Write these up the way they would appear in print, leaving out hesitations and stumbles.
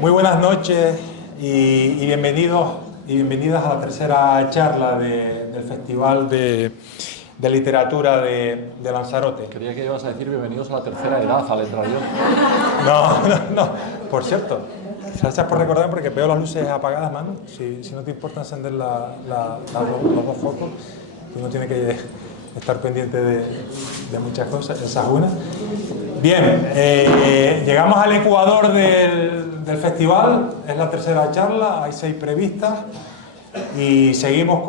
Muy buenas noches y bienvenidos y bienvenidas a la tercera charla del Festival de Literatura de Lanzarote. Creía que ibas a decir bienvenidos a la tercera edad al entrar yo. No. Por cierto, gracias por recordar porque veo las luces apagadas, Manu. Si no te importa encender los dos focos, uno tiene que estar pendiente de muchas cosas, esa es una. Bien, llegamos al ecuador del festival, es la tercera charla, hay 6 previstas y seguimos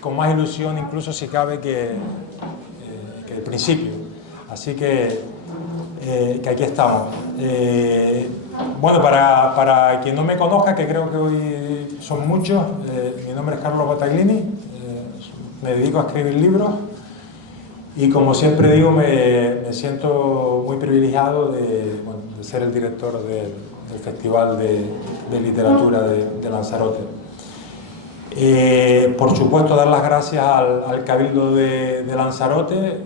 con más ilusión incluso si cabe que el principio, así que aquí estamos. Bueno, para quien no me conozca, que creo que hoy son muchos, mi nombre es Carlos Battaglini, me dedico a escribir libros. Y como siempre digo, me siento muy privilegiado de ser el director del Festival de Literatura de Lanzarote. Por supuesto, dar las gracias al Cabildo de Lanzarote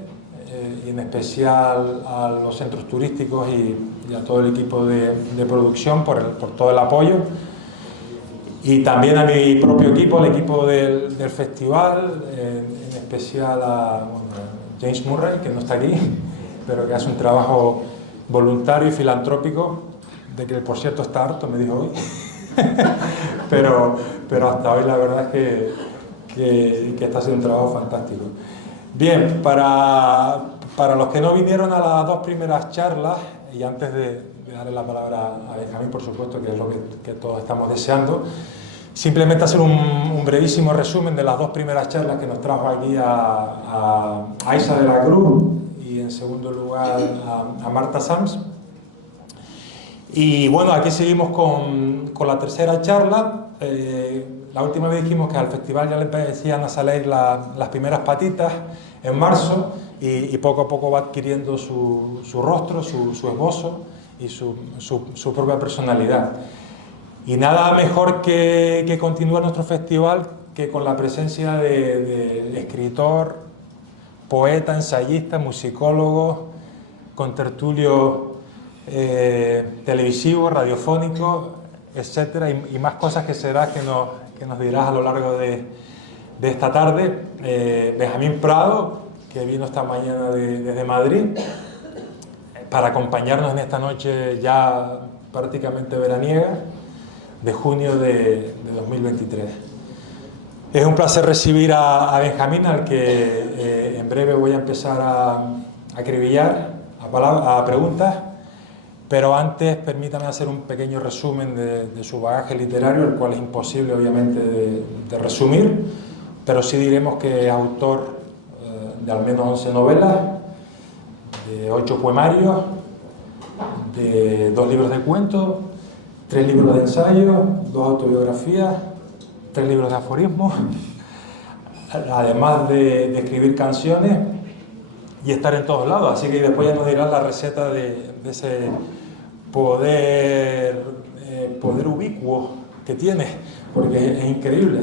y en especial a los centros turísticos y a todo el equipo de producción por todo el apoyo. Y también a mi propio equipo, el equipo del festival, en especial a James Murray, que no está aquí, pero que hace un trabajo voluntario y filantrópico, de que por cierto está harto, me dijo hoy, pero hasta hoy la verdad es que está haciendo un trabajo fantástico. Bien, para los que no vinieron a las 2 primeras charlas, y antes de darle la palabra a Benjamín, por supuesto, que es lo que todos estamos deseando, simplemente hacer un brevísimo resumen de las 2 primeras charlas que nos trajo aquí a Aisa de la Cruz y en segundo lugar a Marta Sams. Y bueno, aquí seguimos con la tercera charla. La última vez dijimos que al festival ya le empecían a salir las primeras patitas en marzo y poco a poco va adquiriendo su rostro, su esbozo y su propia personalidad. Y nada mejor que continuar nuestro festival que con la presencia de escritor, poeta, ensayista, musicólogo, contertulio televisivo, radiofónico, etcétera, y más cosas que nos dirás a lo largo de esta tarde. Benjamín Prado, que vino esta mañana desde Madrid para acompañarnos en esta noche ya prácticamente veraniega de junio de 2023. Es un placer recibir a Benjamín, al que en breve voy a empezar a acribillar a preguntas, pero antes permítame hacer un pequeño resumen de su bagaje literario, el cual es imposible obviamente de resumir, pero sí diremos que es autor de al menos 11 novelas, de 8 poemarios, de 2 libros de cuentos, 3 libros de ensayo, 2 autobiografías, 3 libros de aforismos, además de escribir canciones y estar en todos lados. Así que después ya nos dirás la receta de ese poder ubicuo que tiene, porque es increíble.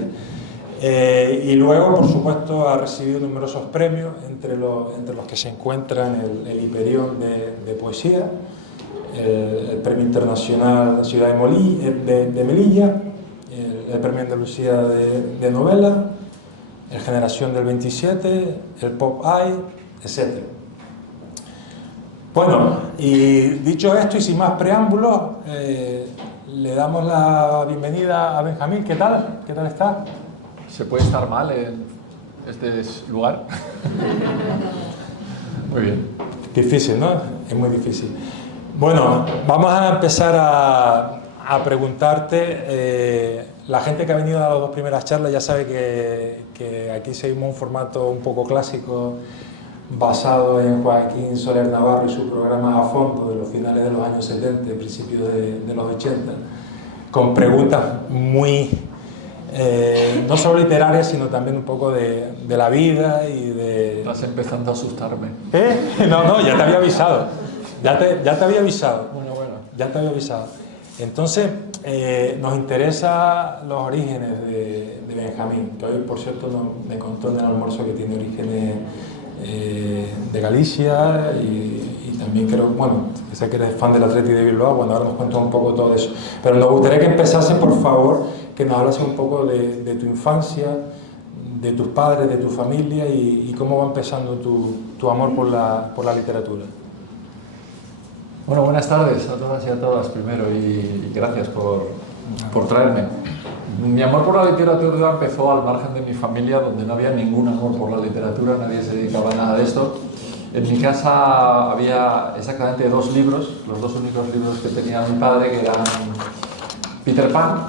Y luego, por supuesto, ha recibido numerosos premios, entre los que se encuentran el Hiperión de poesía, el Premio Internacional Ciudad de Melilla, el Premio Andalucía de Novela, el Generación del 27, el Pop Eye, etc. Bueno, y dicho esto y sin más preámbulos, le damos la bienvenida a Benjamín. ¿Qué tal? ¿Qué tal está? ¿Se puede estar mal en este lugar? Muy bien. Difícil, ¿no? Es muy difícil. Bueno, vamos a empezar a preguntarte. La gente que ha venido a las 2 primeras charlas ya sabe que aquí seguimos un formato un poco clásico basado en Joaquín Soler Navarro y su programa A Fondo de los finales de los años 70, principios de los 80, con preguntas muy no solo literarias, sino también un poco de la vida y de... Estás empezando a asustarme. No, ya te había avisado. Ya te había avisado. Bueno. Ya te había avisado. Entonces, nos interesan los orígenes de Benjamín, que hoy, por cierto, me contó en el almuerzo que tiene orígenes de Galicia y el micro, bueno, sé que eres fan del Athletic de Bilbao, bueno, ahora nos cuentas un poco todo eso. Pero nos gustaría que empezase, por favor, que nos hablase un poco de tu infancia, de tus padres, de tu familia y cómo va empezando tu amor por la literatura. Bueno, buenas tardes a todas y a todas primero y gracias por traerme. Mi amor por la literatura empezó al margen de mi familia, donde no había ningún amor por la literatura, nadie se dedicaba a nada de esto. En mi casa había exactamente 2 libros, los 2 únicos libros que tenía mi padre, que eran Peter Pan,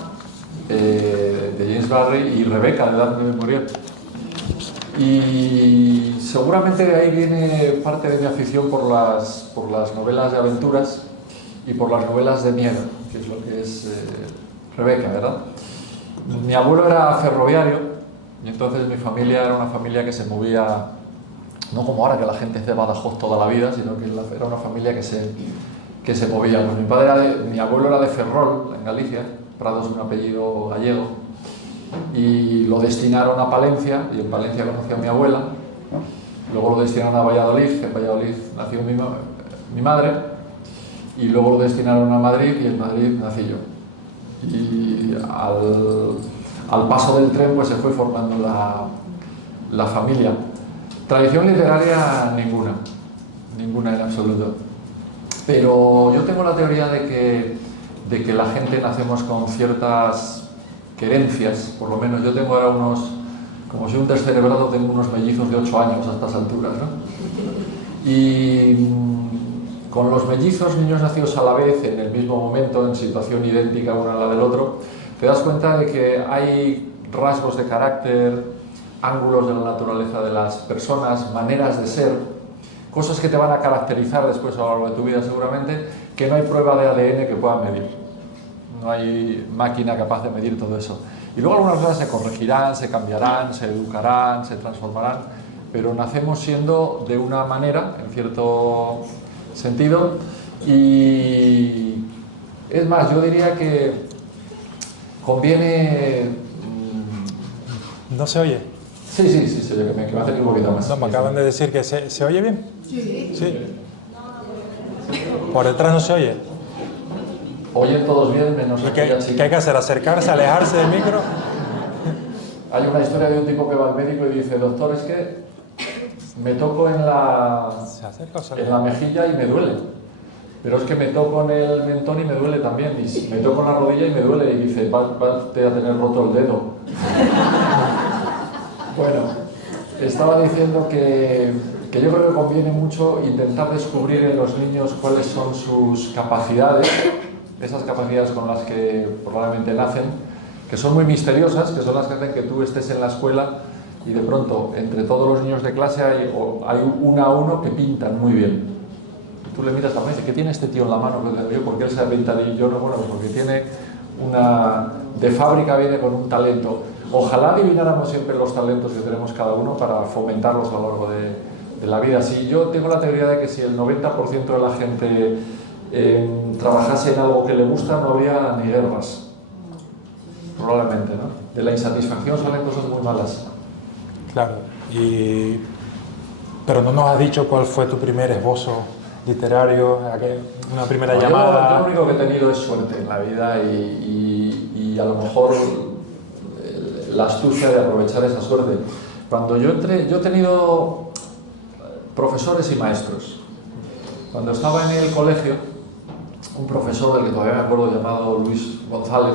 de James Barrie, y Rebeca, de Daphne du Maurier. Y seguramente de ahí viene parte de mi afición por las novelas de aventuras y por las novelas de miedo, que es lo que es Rebeca, ¿verdad? Mi abuelo era ferroviario y entonces mi familia era una familia que se movía, no como ahora que la gente es de Badajoz toda la vida, sino que era una familia que se movía. Pues mi abuelo era de Ferrol, en Galicia, Prado es un apellido gallego, y lo destinaron a Palencia, y en Palencia conocí a mi abuela. Luego lo destinaron a Valladolid, que en Valladolid nació mi madre, y luego lo destinaron a Madrid, y en Madrid nací yo. Y al paso del tren pues se fue formando la familia. Tradición literaria ninguna en absoluto. Pero yo tengo la teoría de que la gente nacemos con ciertas querencias, por lo menos yo tengo ahora como soy un descerebrado, tengo unos mellizos de 8 años a estas alturas, ¿no? Y con los mellizos, niños nacidos a la vez, en el mismo momento, en situación idéntica una a la del otro, te das cuenta de que hay rasgos de carácter, ángulos de la naturaleza de las personas, maneras de ser, cosas que te van a caracterizar después a lo largo de tu vida seguramente, que no hay prueba de ADN que pueda medir. No hay máquina capaz de medir todo eso. Y luego algunas cosas se corregirán, se cambiarán, se educarán, se transformarán, pero nacemos siendo de una manera, en cierto sentido, y es más, yo diría que conviene... ¿No se oye? Sí, se oye, que me hace un poquito más. No, me acaban de decir que se oye bien. Sí. Por detrás no se oye. Oyen todos bien, menos ¿Qué hay que hacer? ¿Acercarse, alejarse del micro? Hay una historia de un tipo que va al médico y dice: doctor, es que me toco en la mejilla y me duele, pero es que me toco en el mentón y me duele también, y me toco en la rodilla y me duele, y dice: va usted a tener roto el dedo. Bueno, estaba diciendo que yo creo que conviene mucho intentar descubrir en los niños cuáles son sus capacidades, esas capacidades con las que probablemente nacen, que son muy misteriosas, que son las que hacen que tú estés en la escuela y de pronto entre todos los niños de clase hay uno a uno que pintan muy bien. Y tú le miras a la mesa y dices: ¿qué tiene este tío en la mano? ¿Por qué él sabe pintar y yo no? Bueno, porque tiene de fábrica viene con un talento. Ojalá adivináramos siempre los talentos que tenemos cada uno para fomentarlos a lo largo de la vida. Si yo tengo la teoría de que si el 90% de la gente trabajase en algo que le gusta, no habría ni guerras. Probablemente, ¿no? De la insatisfacción salen cosas muy malas. Claro, pero no nos has dicho cuál fue tu primer esbozo literario, una primera llamada. Yo lo único que he tenido es suerte en la vida y a lo mejor la astucia de aprovechar esa suerte. Cuando yo he tenido profesores y maestros. Cuando estaba en el colegio, un profesor del que todavía me acuerdo, llamado Luis González,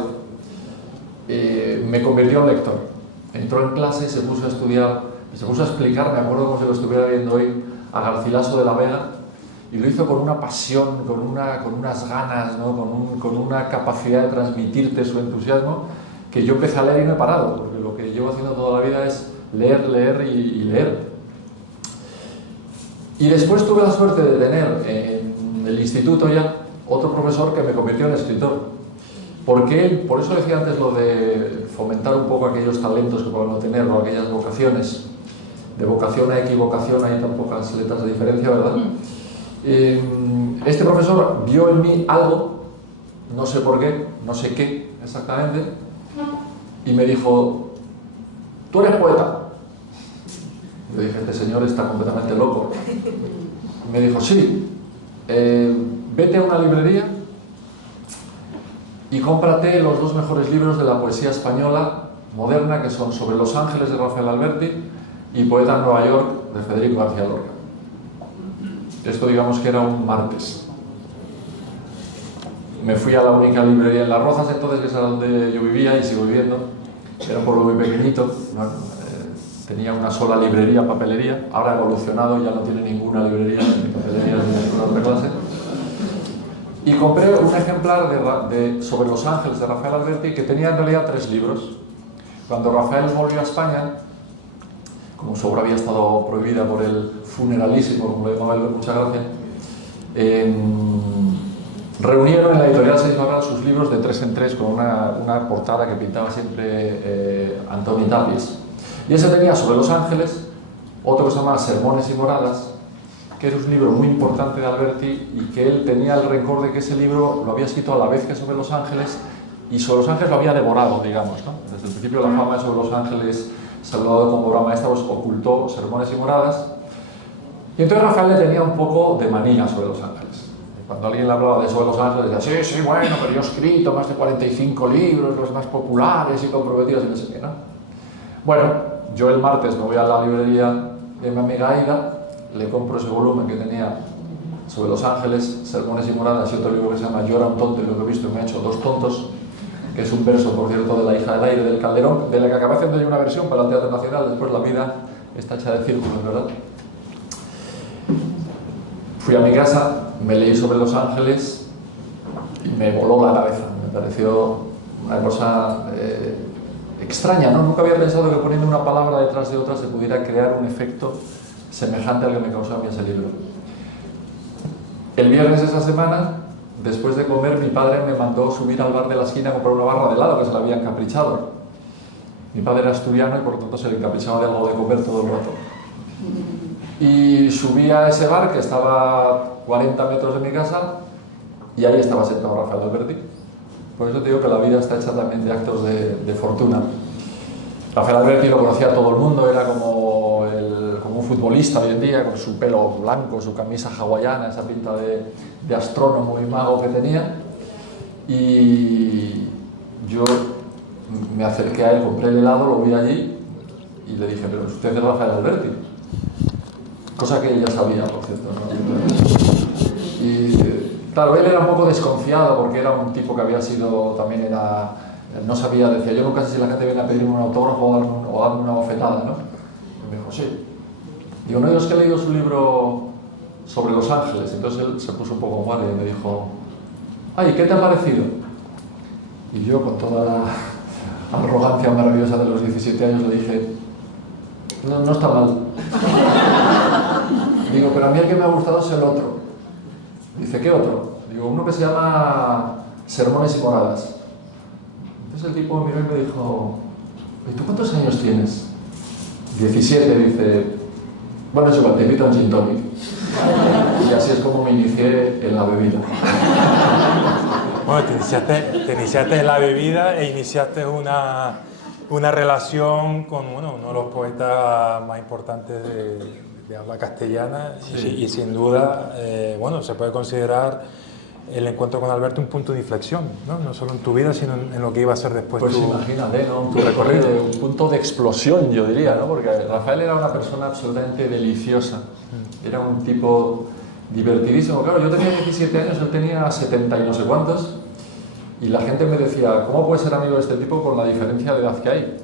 me convirtió en lector. Entró en clase y se puso a estudiar, se puso a explicar, me acuerdo como si lo estuviera viendo hoy, a Garcilaso de la Vega, y lo hizo con una pasión, con unas ganas, ¿no? con una capacidad de transmitirte su entusiasmo, que yo empecé a leer y no he parado, porque lo que llevo haciendo toda la vida es leer, leer y leer. Y después tuve la suerte de tener en el instituto ya otro profesor que me convirtió en escritor. Porque él, por eso decía antes lo de fomentar un poco aquellos talentos que puedan no tener, o aquellas vocaciones. De vocación a equivocación hay tan pocas letras de diferencia, ¿verdad? Este profesor vio en mí algo, no sé por qué, no sé qué exactamente, y me dijo: ¿tú eres poeta? Yo dije: este señor está completamente loco. Me dijo: sí. vete a una librería y cómprate los dos mejores libros de la poesía española moderna, que son Sobre los ángeles de Rafael Alberti y Poeta en Nueva York de Federico García Lorca. Esto digamos que era un martes. Me fui a la única librería en Las Rozas entonces, que es donde yo vivía y sigo viviendo. Era un pueblo muy pequeñito, ¿no? Tenía una sola librería, papelería. Ahora ha evolucionado, ya no tiene ninguna librería ni papelería ni ninguna otra clase. Y compré un ejemplar de Sobre los ángeles de Rafael Alberti, que tenía en realidad 3 libros. Cuando Rafael volvió a España, como su obra había estado prohibida por el funeralísimo, como le llamaba él, mucha gracia, reunieron en la editorial Seis Barral sus libros de 3 en 3 con una portada que pintaba siempre Antoni Tàpies. Y ese tenía Sobre los ángeles, otro que se llama Sermones y moradas, que era un libro muy importante de Alberti y que él tenía el rencor de que ese libro lo había escrito a la vez que Sobre los ángeles, y Sobre los ángeles lo había devorado, digamos, ¿no? Desde el principio la fama de Sobre los ángeles, saludado como obra maestra, pues ocultó Sermones y moradas. Y entonces Rafael le tenía un poco de manía Sobre los ángeles. Cuando alguien le hablaba de Sobre los ángeles, decía, sí, bueno, pero yo he escrito más de 45 libros, los más populares y comprometidos, y no sé qué, ¿no? Bueno, yo el martes me voy a la librería de mi amiga Aida, le compro ese volumen que tenía Sobre los ángeles, Sermones y moradas, y otro libro que se llama Yo era un tonto y lo que he visto me ha hecho 2 tontos, que es un verso, por cierto, de La hija del aire del Calderón, de la que acabé haciendo yo una versión para el Teatro Nacional. Después la vida está hecha de círculos, ¿verdad? Fui a mi casa, me leí Sobre los ángeles y me voló la cabeza. Me pareció una cosa extraña, ¿no? Nunca había pensado que poniendo una palabra detrás de otra se pudiera crear un efecto semejante al que me causó a mí ese libro. El viernes de esa semana, después de comer, mi padre me mandó subir al bar de la esquina a comprar una barra de helado que se le había encaprichado. Mi padre era asturiano y por lo tanto se le encaprichaba de algo de comer todo el rato. Y subí a ese bar que estaba a 40 metros de mi casa y ahí estaba sentado Rafael Alberti. Por eso te digo que la vida está hecha también de actos de fortuna. Rafael Alberti lo conocía todo el mundo, era como un futbolista hoy en día, con su pelo blanco, su camisa hawaiana, esa pinta de astrónomo y mago que tenía. Y yo me acerqué a él, compré el helado, lo vi allí y le dije, pero usted es Rafael Alberti. Cosa que él ya sabía, por cierto, ¿no? Y claro, él era un poco desconfiado porque era un tipo que había sido, también no sabía, decía, yo nunca sé si la gente viene a pedirme un autógrafo o darme una bofetada, ¿no? Y me dijo, sí. Digo, no, yo es que he leído su libro Sobre los ángeles. Entonces él se puso un poco mal y me dijo, ay, ¿qué te ha parecido? Y yo, con toda la arrogancia maravillosa de los 17 años, le dije, no está mal. Digo, pero a mí el que me ha gustado es el otro. Dice, ¿qué otro? Digo, uno que se llama Sermones y moradas. Entonces el tipo me miró y me dijo, ¿y tú cuántos años tienes? 17, dice, bueno, es igual, te invito a un gin tonic. Y así es como me inicié en la bebida. Bueno, te iniciaste en la bebida e iniciaste una relación con uno de los poetas más importantes de habla castellana. Sí. Y sin duda, bueno, se puede considerar el encuentro con Alberti un punto de inflexión, ¿no? No solo en tu vida, sino en lo que iba a ser después pues imagínate, ¿no? Tu recorrido, un punto de explosión, yo diría, ¿no? Porque Rafael era una persona absolutamente deliciosa, era un tipo divertidísimo. Claro, yo tenía 17 años, él tenía 70 y no sé cuántos, y la gente me decía, ¿cómo puedes ser amigo de este tipo con la diferencia de edad que hay?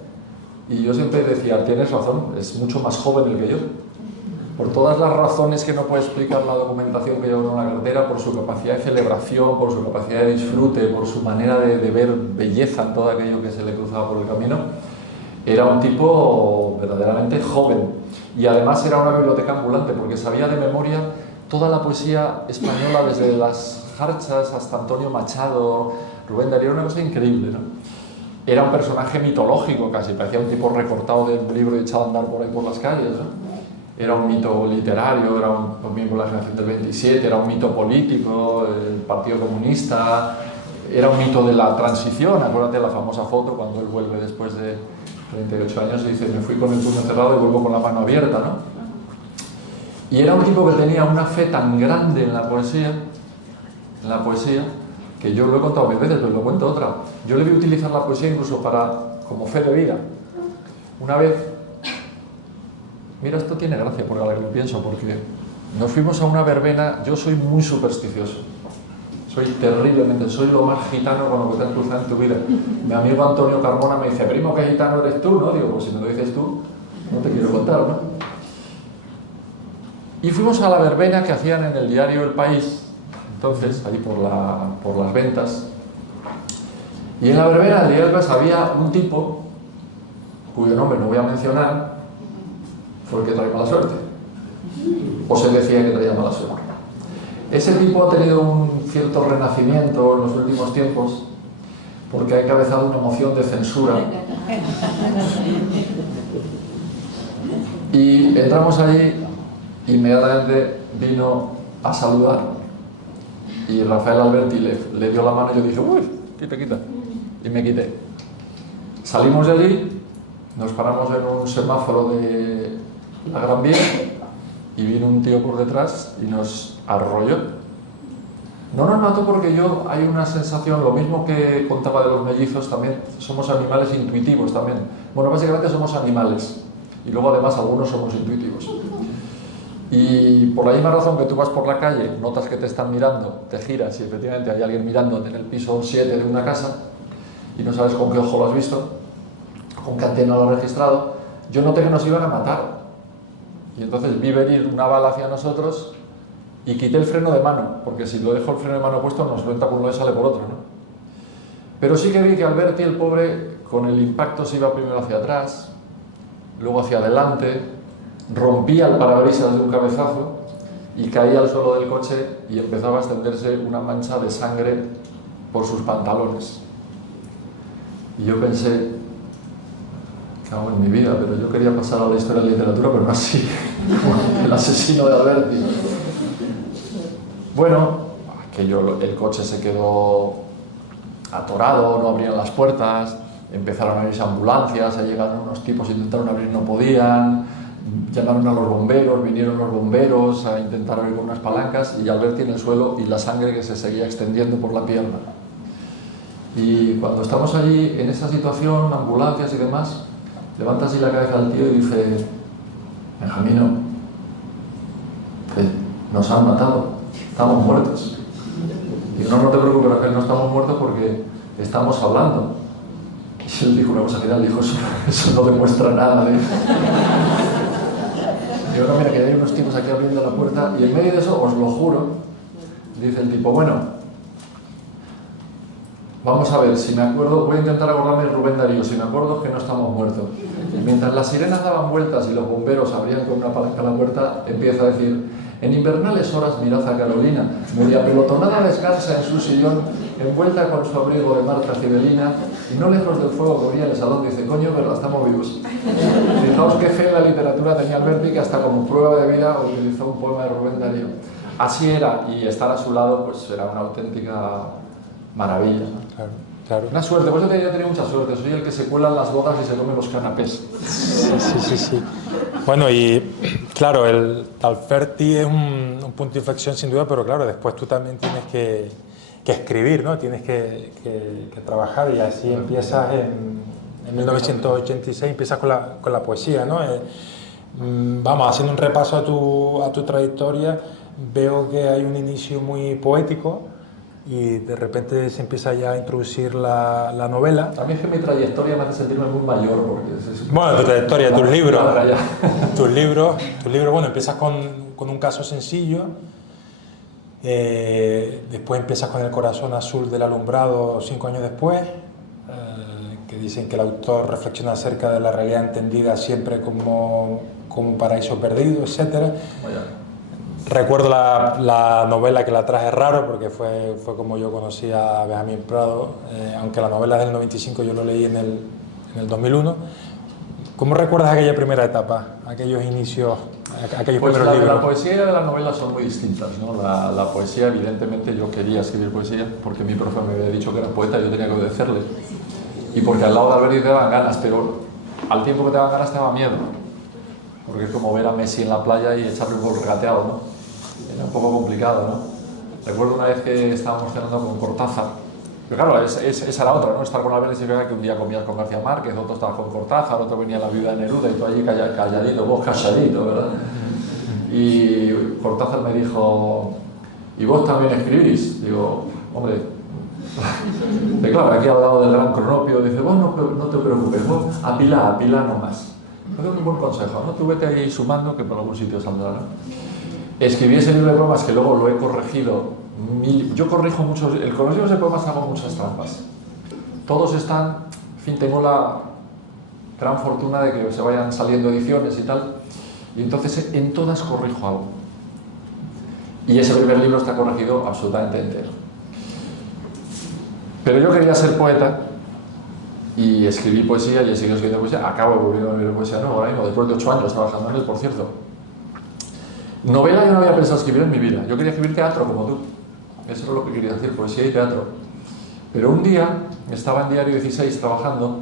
Y yo siempre decía, tienes razón, es mucho más joven el que yo. Por todas las razones que no puede explicar la documentación que lleva en una cartera, por su capacidad de celebración, por su capacidad de disfrute, por su manera de ver belleza en todo aquello que se le cruzaba por el camino, era un tipo verdaderamente joven. Y además era una biblioteca ambulante, porque sabía de memoria toda la poesía española, desde las Jarchas hasta Antonio Machado, Rubén Darío, era una cosa increíble, ¿no? Era un personaje mitológico casi, parecía un tipo recortado de un libro y echado a andar por ahí por las calles, ¿no? Era un mito literario, era un miembro de la generación del 27, era un mito político, el Partido Comunista, era un mito de la transición. Acuérdate de la famosa foto cuando él vuelve después de 38 años y dice, me fui con el puño cerrado y vuelvo con la mano abierta, ¿no? Y era un tipo que tenía una fe tan grande en la poesía, que yo lo he contado mil veces, pero lo cuento otra. Yo le vi utilizar la poesía incluso como fe de vida. Una vez, mira, esto tiene gracia porque ahora que lo pienso, porque nos fuimos a una verbena. Yo soy muy supersticioso, soy terriblemente, soy lo más gitano con lo que te has cruzado en tu vida. Mi amigo Antonio Carmona me dice, primo, ¿qué gitano eres tú? ¿No? Digo, pues si me lo dices tú, no te quiero contar, ¿no? Y fuimos a la verbena que hacían en el diario El País, entonces, ahí por las ventas. Y en la verbena del diario El País había un tipo, cuyo nombre no voy a mencionar, porque trae mala suerte. O se decía que traía mala suerte. Ese tipo ha tenido un cierto renacimiento en los últimos tiempos, porque ha encabezado una moción de censura. Y entramos allí, inmediatamente vino a saludar. Y Rafael Alberti le dio la mano y yo dije, uy, quita. Y me quité. Salimos de allí, nos paramos en un semáforo de la Gran Vía y vino un tío por detrás y nos arrolló. No nos mató porque hay una sensación, lo mismo que contaba de los mellizos, también somos animales intuitivos también. Bueno, básicamente somos animales y luego además algunos somos intuitivos. Y por la misma razón que tú vas por la calle, notas que te están mirando, te giras y efectivamente hay alguien mirándote en el piso 7 de una casa y no sabes con qué ojo lo has visto, con qué antena lo has registrado. Yo noté que nos iban a matar y entonces vi venir una bala hacia nosotros y quité el freno de mano, porque si lo dejo el freno de mano puesto nos entra por un lado y sale por otro, ¿no? Pero sí que vi que Alberti, el pobre, con el impacto se iba primero hacia atrás, luego hacia adelante, rompía el parabrisas de un cabezazo y caía al suelo del coche y empezaba a extenderse una mancha de sangre por sus pantalones. Y yo pensé, cago en mi vida, pero yo quería pasar a la historia de la literatura, pero no así, como el asesino de Alberti. Bueno, el coche se quedó atorado, no abrían las puertas, empezaron a abrirse ambulancias, llegaron unos tipos, intentaron abrir, no podían, llamaron a los bomberos, vinieron los bomberos a intentar abrir con unas palancas y Alberti en el suelo y la sangre que se seguía extendiendo por la pierna. Y cuando estamos allí en esa situación, ambulancias y demás, levanta así la cabeza del tío y dice, Benjamino, nos han matado, estamos muertos. Y no te preocupes, Rafael, no estamos muertos porque estamos hablando. Y él dijo una cosa genial, dijo, eso no demuestra nada. Digo, no, mira, que hay unos tipos aquí abriendo la puerta y en medio de eso, os lo juro, dice el tipo, bueno, vamos a ver, si me acuerdo, voy a intentar acordarme de Rubén Darío, si me acuerdo es que no estamos muertos. Y mientras las sirenas daban vueltas y los bomberos abrían con una palanca la puerta, empieza a decir, en invernales horas mirad a Carolina, media pelotonada descansa en su sillón, envuelta con su abrigo de Marta Cibelina, y no lejos del fuego que brilla en el salón, dice, coño, pero estamos vivos. Fijaos qué fe en la literatura tenía Alberti, que hasta como prueba de vida utilizó un poema de Rubén Darío. Así era, y estar a su lado pues era una auténtica maravilla. Claro. Una suerte, por eso yo tenía mucha suerte, soy el que se cuela en las bodas y se come los canapés. Sí. Bueno, y claro, el Alberti es un punto de inflexión sin duda, pero claro, después tú también tienes que escribir, ¿no? Tienes que trabajar y así empiezas en 1986, empiezas con la poesía, ¿no? Vamos, haciendo un repaso a tu trayectoria, veo que hay un inicio muy poético y de repente se empieza ya a introducir la novela. A mí es que mi trayectoria me hace sentirme muy mayor. Porque bueno, tu trayectoria, tus libros, bueno, empiezas con un caso sencillo, después empiezas con El corazón azul del alumbrado 5 años después, que dicen que el autor reflexiona acerca de la realidad entendida siempre como un paraíso perdido, etc. Recuerdo la novela que la traje raro porque fue como yo conocí a Benjamín Prado, aunque la novela es del 95, yo lo leí en el 2001. ¿Cómo recuerdas aquella primera etapa, aquellos inicios, aquellos primeros libros? La poesía y la novela son muy distintas, ¿no? La poesía, evidentemente, yo quería escribir poesía porque mi profe me había dicho que era poeta y yo tenía que obedecerle. Y porque al lado de Alberti te daban ganas, pero al tiempo que te daban ganas te daba miedo. porque es como ver a Messi en la playa y echarle un gol regateado, ¿no? Era un poco complicado, ¿no? Recuerdo una vez que estábamos cenando con Cortázar, pero claro, esa era otra, ¿no? Estar con Albert significa que un día comías con García Márquez, otro estaba con Cortázar, otro venía la viuda de Neruda y tú allí calladito, vos calladito, ¿verdad? Y Cortázar me dijo, ¿y vos también escribís? Digo, hombre, claro, aquí ha hablado del gran Cronopio, dice, vos no te preocupes, vos apilá nomás. Me doy un buen consejo, ¿no? Tú vete ahí sumando que por algún sitio saldrá, ¿no? Escribí ese libro de poemas que luego lo he corregido. Yo corrijo muchos, el correctivo de poemas hago muchas trampas. Todos están, en fin, tengo la gran fortuna de que se vayan saliendo ediciones y tal, y entonces en todas corrijo algo. Y ese primer libro está corregido absolutamente entero. Pero yo quería ser poeta y escribí poesía y he seguido escribiendo poesía. Acabo de publicar un libro de poesía nuevo ahora mismo, después de 8 años trabajando en él, por cierto. Novela yo no había pensado escribir en mi vida. Yo quería escribir teatro como tú. Eso es lo que quería decir, poesía y teatro. Pero un día estaba en Diario 16 trabajando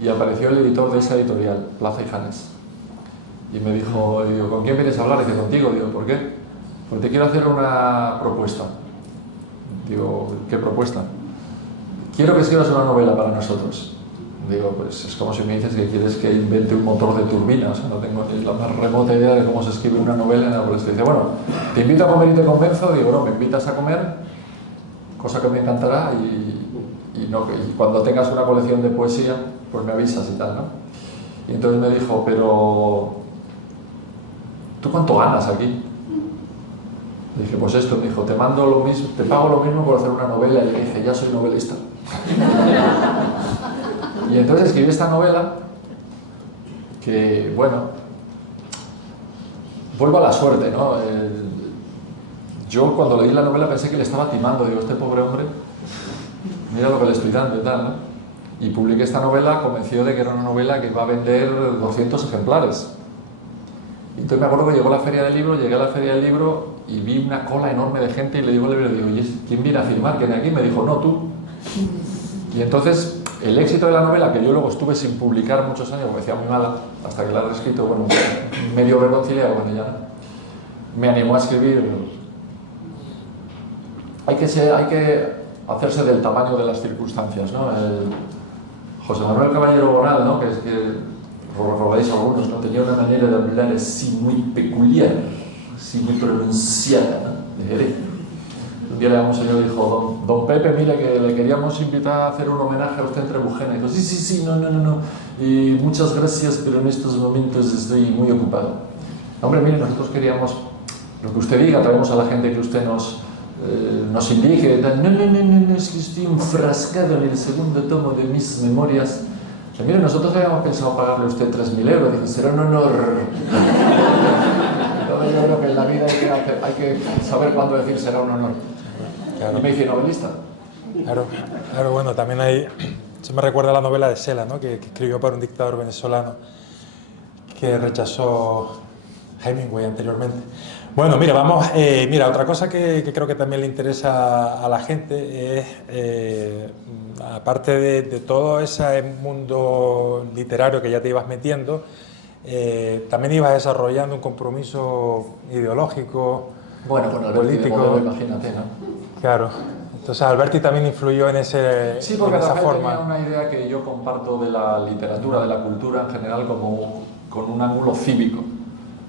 y apareció el editor de esa editorial, Plaza y Janes. Y me dijo, digo, ¿con quién vienes a hablar? Y dice, contigo. Digo, ¿por qué? Porque te quiero hacer una propuesta. Digo, ¿qué propuesta? Quiero que escribas una novela para nosotros. Digo, pues es como si me dices que quieres que invente un motor de turbina, o sea, no tengo ni la más remota idea de cómo se escribe una novela en la que dice, bueno, te invito a comer y te convenzo. Digo, no, me invitas a comer, cosa que me encantará, y cuando tengas una colección de poesía, pues me avisas y tal, ¿no? Y entonces me dijo, pero ¿tú cuánto ganas aquí? Le dije, pues esto. Me dijo, te mando lo mismo, te pago lo mismo por hacer una novela. Y le dije, ya soy novelista. Y entonces escribí esta novela que, bueno, vuelvo a la suerte, ¿no? Yo cuando leí la novela pensé que le estaba timando. Digo, este pobre hombre, mira lo que le estoy dando y tal, ¿no? Y publiqué esta novela convencido de que era una novela que iba a vender 200 ejemplares. Y entonces me acuerdo que llegó la feria del libro, llegué a la feria del libro y vi una cola enorme de gente y le digo al libro, digo, oye, ¿quién viene a firmar? ¿Quién hay aquí? Me dijo, no, tú. Y entonces el éxito de la novela, que yo luego estuve sin publicar muchos años, porque decía muy mala, hasta que la he reescrito, bueno, medio reconciliado con ella, me animó a escribir. Hay que hacerse del tamaño de las circunstancias, ¿no? José Manuel Caballero Bonal, ¿no? Que es que lo recordáis algunos, ¿no? Tenía una manera de hablar así muy peculiar, así muy pronunciada, ¿no? De Jerez. Un día le llamó un señor y dijo, don Pepe, mire que le queríamos invitar a hacer un homenaje a usted en Trebujena. Y dijo, sí, no. Y muchas gracias, pero en estos momentos estoy muy ocupado. Hombre, mire, nosotros queríamos, lo que usted diga, traemos a la gente que usted nos indique. No, es que estoy enfrascado en el segundo tomo de mis memorias. O sea, mire, nosotros habíamos pensado pagarle a usted 3.000 euros. Dije, será un honor. Entonces yo creo que en la vida hay que saber cuándo decir será un honor. Claro. Y me hice novelista. Claro, bueno, también hay... Eso me recuerda a la novela de Sela, ¿no? que escribió para un dictador venezolano que rechazó Hemingway anteriormente. Bueno, mira, mira, otra cosa que creo que también le interesa a la gente es, aparte de todo ese mundo literario que ya te ibas metiendo, también ibas desarrollando un compromiso ideológico, bueno, con político. Modelo, imagínate, ¿no? Claro. Entonces Alberti también influyó en sí, porque en esa Rafael forma. tenía una idea que yo comparto de la literatura, de la cultura en general, como con un ángulo cívico.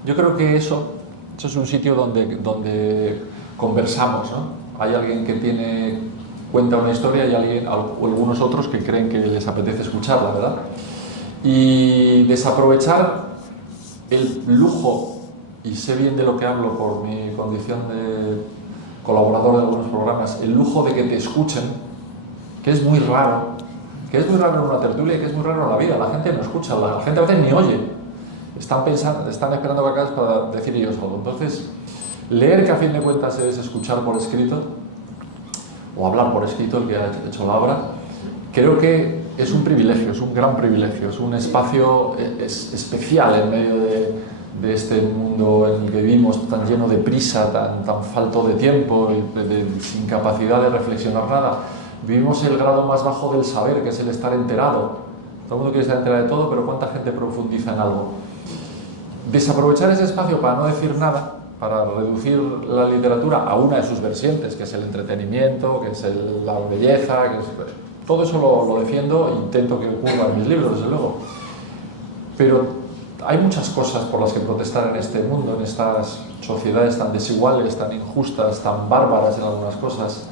Yo creo que eso es un sitio donde conversamos, ¿no? Hay alguien que cuenta una historia y algunos otros que creen que les apetece escucharla, ¿verdad? Y desaprovechar el lujo, y sé bien de lo que hablo por mi condición de colaborador de algunos programas, el lujo de que te escuchen, que es muy raro en una tertulia y que es muy raro en la vida. La gente no escucha, la gente a veces ni oye. Están esperando que acabes para decir ellos algo. Entonces, leer, que a fin de cuentas es escuchar por escrito, o hablar por escrito, el que ha hecho la obra, creo que es un privilegio, es un gran privilegio, es un espacio especial en medio de este mundo en el que vivimos, tan lleno de prisa, tan falto de tiempo, sin capacidad de reflexionar nada. Vivimos el grado más bajo del saber, que es el estar enterado. Todo el mundo quiere estar enterado de todo, pero ¿cuánta gente profundiza en algo? desaprovechar ese espacio para no decir nada, para reducir la literatura a una de sus vertientes, que es el entretenimiento, que es la belleza, todo eso lo defiendo e intento que ocurra en mis libros, desde luego. Pero hay muchas cosas por las que protestar en este mundo, en estas sociedades tan desiguales, tan injustas, tan bárbaras en algunas cosas.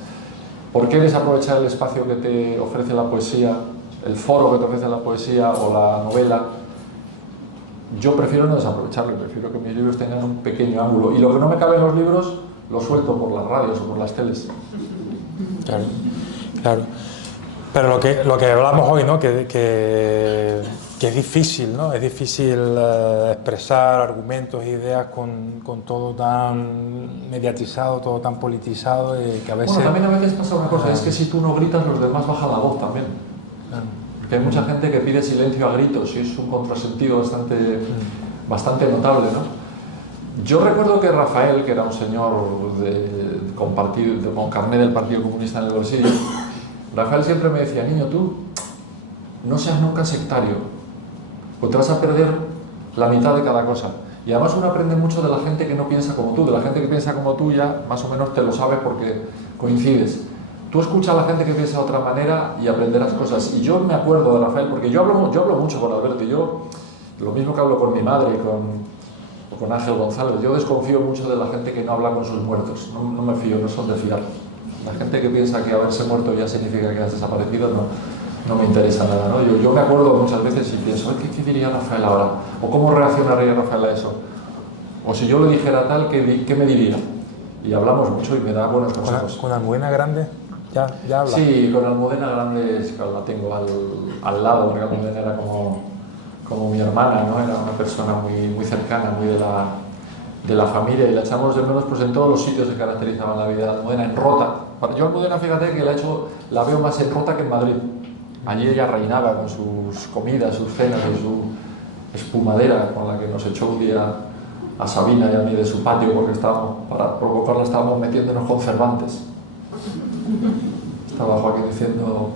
¿Por qué desaprovechar el espacio que te ofrece la poesía, el foro que te ofrece la poesía o la novela? Yo prefiero no desaprovecharlo, prefiero que mis libros tengan un pequeño ángulo. Y lo que no me cabe en los libros, lo suelto por las radios o por las teles. Claro, claro. Pero lo que hablamos hoy, ¿no? Que es difícil, ¿no? Es difícil expresar argumentos e ideas con todo tan mediatizado, todo tan politizado, que a veces... Bueno, también a veces pasa una cosa, es que si tú no gritas, los demás bajan la voz también. Claro. Porque hay mucha gente que pide silencio a gritos y es un contrasentido bastante notable, ¿no? Yo recuerdo que Rafael, que era un señor con carné del Partido Comunista en el bolsillo, Rafael siempre me decía: niño, tú no seas nunca sectario, pues te vas a perder la mitad de cada cosa. Y además uno aprende mucho de la gente que no piensa como tú, de la gente que piensa como tú ya más o menos te lo sabe porque coincides. Tú escucha a la gente que piensa de otra manera y aprenderás cosas. Y yo me acuerdo de Rafael, porque yo hablo mucho con Alberto, y yo, lo mismo que hablo con mi madre y con Ángel González, yo desconfío mucho de la gente que no habla con sus muertos, no me fío, no son de fiar. La gente que piensa que haberse muerto ya significa que has desaparecido, no me interesa nada, ¿no? Yo me acuerdo muchas veces y pienso: ¿qué diría Rafael ahora? ¿O cómo reaccionaría Rafael a eso? O si yo le dijera tal, ¿qué me diría? Y hablamos mucho y me da buenos consejos. ¿Con Almudena Grande ya habla? Sí, con Almudena Grande la tengo al lado, porque Almudena era como mi hermana, ¿no? Era una persona muy cercana, muy de la familia, y la echamos de menos pues en todos los sitios que caracterizaban la vida de Almudena. En Rota, yo Almudena, fíjate que la veo más en Rota que en Madrid. Allí ella reinaba con sus comidas, sus cenas y su espumadera con la que nos echó un día a Sabina y a mí de su patio, porque para provocarla estábamos metiéndonos con Cervantes. Estaba Joaquín diciendo: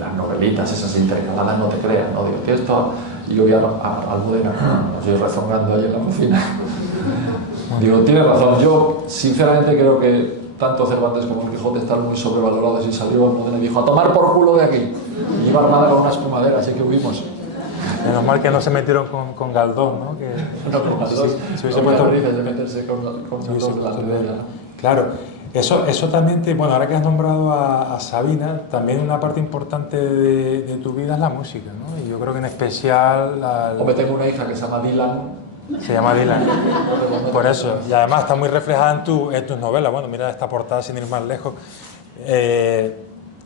las novelitas esas intercaladas no te crean, no digo, tienes todo. Y yo vi a Almudena, así rezongando ahí en la cocina. Digo, tienes razón, yo sinceramente creo que tanto Cervantes como el Quijote están muy sobrevalorados, y salió Almudena y dijo: a tomar por culo de aquí. Y iba armada con una espumadera, así que huimos. Menos mal que no se metieron con Galdós, ¿no? No, con Galdós, se hubiese puesto... de meterse con Galdós de la novela. Claro, eso también bueno, ahora que has nombrado a Sabina, también una parte importante de tu vida es la música, ¿no? Y yo creo que en especial... Hombre, tengo una hija que se llama Dylan. Se llama Dylan. Por eso, y además está muy reflejada en tus novelas. Bueno, mira esta portada sin ir más lejos.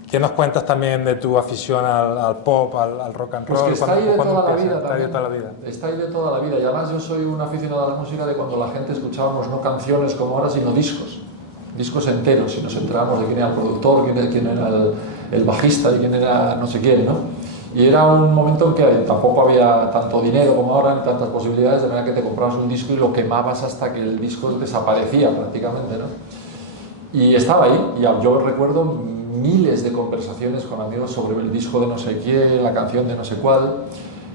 ¿Qué nos cuentas también de tu afición al pop, al rock and roll? Pues que está ahí de toda la vida también. Está ahí de toda la vida. Y además yo soy un aficionado a la música de cuando la gente escuchábamos no canciones como ahora, sino discos enteros, y nos enterábamos de quién era el productor, quién era el bajista y quién era no sé quién, ¿no? Y era un momento en que tampoco había tanto dinero como ahora, ni tantas posibilidades, de manera que te comprabas un disco y lo quemabas hasta que el disco desaparecía prácticamente, ¿no? Y estaba ahí, y yo recuerdo miles de conversaciones con amigos sobre el disco de no sé quién, la canción de no sé cuál,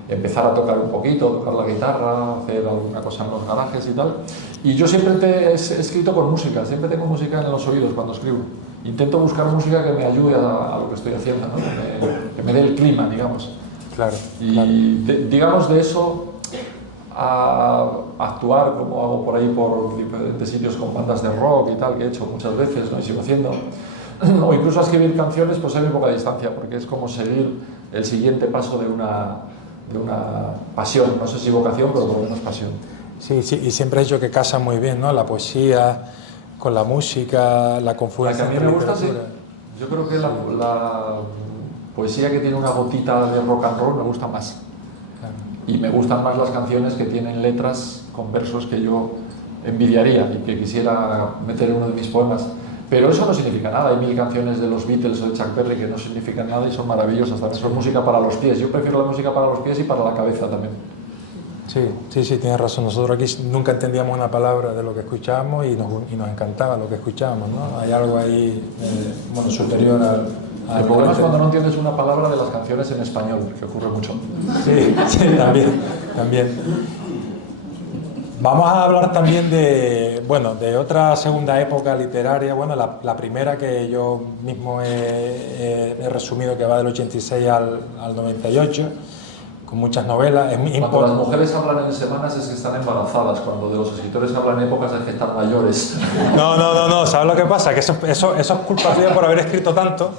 empezar a tocar un poquito, tocar la guitarra, hacer alguna cosa en los garajes y tal. Y yo siempre he escrito con música, siempre tengo música en los oídos cuando escribo. Intento buscar música que me ayude a lo que estoy haciendo, ¿no? Que me dé el clima, digamos. Claro. Y digamos de eso a actuar, como hago por ahí por diferentes sitios con bandas de rock y tal, que he hecho muchas veces, ¿no? Y sigo haciendo. O incluso a escribir canciones, pues hay muy poca distancia, porque es como seguir el siguiente paso de una pasión, no sé si vocación, pero por lo menos pasión. Sí, y siempre he dicho que casa muy bien, ¿no? La poesía con la música, la confluencia entre literatura. Sí. Yo creo que la poesía que tiene una gotita de rock and roll me gusta más. Claro. Y me gustan más las canciones que tienen letras con versos que yo envidiaría y que quisiera meter en uno de mis poemas. Pero eso no significa nada. Hay 1000 canciones de los Beatles o de Chuck Berry que no significan nada y son maravillosas. También son música para los pies. Yo prefiero la música para los pies y para la cabeza también. Sí, tienes razón. Nosotros aquí nunca entendíamos una palabra de lo que escuchábamos y nos encantaba lo que escuchábamos, ¿no? Hay algo ahí superior al... El problema es cuando no entiendes una palabra de las canciones en español, que ocurre mucho. Sí, también. Vamos a hablar también de, bueno, de otra segunda época literaria. Bueno, la primera que yo mismo he resumido, que va del 86 al 98, con muchas novelas. Cuando las mujeres hablan en semanas es que están embarazadas, cuando de los escritores hablan en épocas es que están mayores. No, ¿sabes lo que pasa? Que eso es culpa tuya por haber escrito tanto,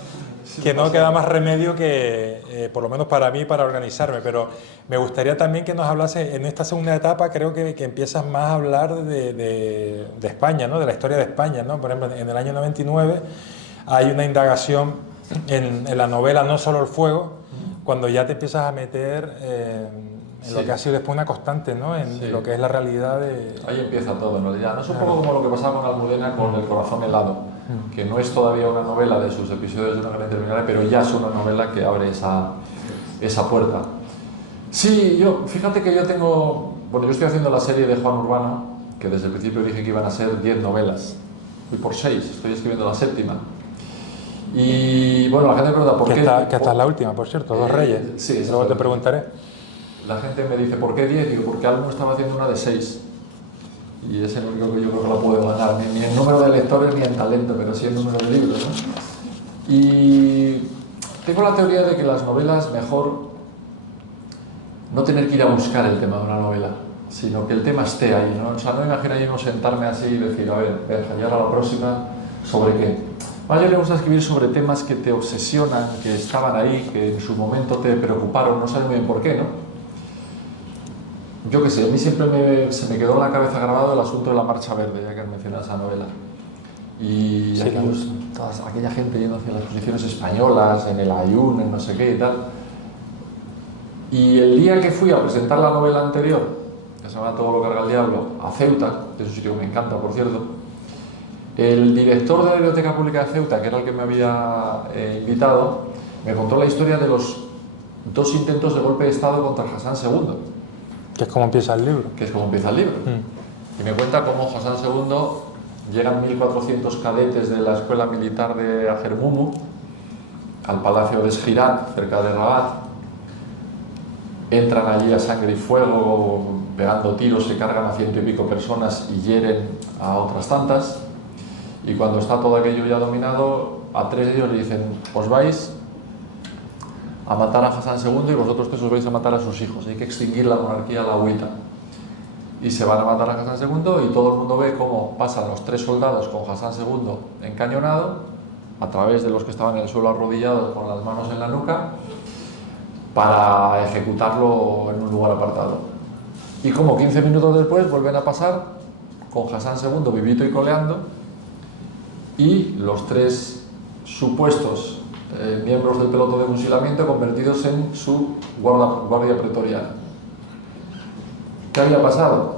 que no queda más remedio que, por lo menos para mí, para organizarme. Pero me gustaría también que nos hablase, en esta segunda etapa creo que empiezas más a hablar de España, ¿no? De la historia de España, ¿no? Por ejemplo, en el año 99 hay una indagación en la novela No solo el fuego, cuando ya te empiezas a meter en lo que ha sido después una constante, ¿no? En lo que es la realidad de... Ahí empieza todo, en realidad. No es un poco como lo que pasaba con Almudena con El corazón helado, que no es todavía una novela de sus episodios de una gran interminable, pero ya es una novela que abre esa puerta. Sí, fíjate que yo tengo... Bueno, yo estoy haciendo la serie de Juan Urbano, que desde el principio dije que iban a ser 10 novelas. Voy por 6, estoy escribiendo la 7ª. Y bueno, la gente me pregunta por qué... Que esta es la última, por cierto, Dos Reyes. Sí, luego te preguntaré. La gente me dice, ¿por qué 10? Digo, porque Álvaro estaba haciendo una de 6. Y es el único que yo creo que la puedo ganar. Ni en número de lectores ni en talento, pero sí en número de libros, ¿no? Y tengo la teoría de que las novelas mejor no tener que ir a buscar el tema de una novela, sino que el tema esté ahí, ¿no? O sea, no me imagino yo sentarme así y decir, a ver, y ahora la próxima, ¿sobre qué? A mí me gusta escribir sobre temas que te obsesionan, que estaban ahí, que en su momento te preocuparon, no sabes muy bien por qué, ¿no? Yo qué sé, a mí siempre se me quedó en la cabeza grabado el asunto de la Marcha Verde, ya que has mencionado esa novela. Y sí, toda aquella gente yendo hacia las posiciones españolas, en el Ayun, en no sé qué y tal. Y el día que fui a presentar la novela anterior, que se llama Todo lo carga el diablo, a Ceuta, que es un sitio que me encanta, por cierto, el director de la Biblioteca Pública de Ceuta, que era el que me había invitado, me contó la historia de los 2 intentos de golpe de Estado contra Hassan II. Que es como empieza el libro. Que es como empieza el libro. Y me cuenta cómo Hassan II, llegan 1400 cadetes de la escuela militar de Ajermumu al palacio de Esgirat, cerca de Rabat. Entran allí a sangre y fuego, pegando tiros, se cargan a 100 y pico personas y hieren a otras tantas. Y cuando está todo aquello ya dominado, a 3 de ellos le dicen, os vais a matar a Hassan II y vosotros 3 os vais a matar a sus hijos. Hay que extinguir la monarquía a la agüita. Y se van a matar a Hassan II y todo el mundo ve cómo pasan los 3 soldados con Hassan II encañonado, a través de los que estaban en el suelo arrodillados con las manos en la nuca, para ejecutarlo en un lugar apartado. Y como 15 minutos después vuelven a pasar con Hassan II vivito y coleando, y los 3 supuestos miembros del pelotón de fusilamiento convertidos en su guardia pretoriana. ¿Qué había pasado?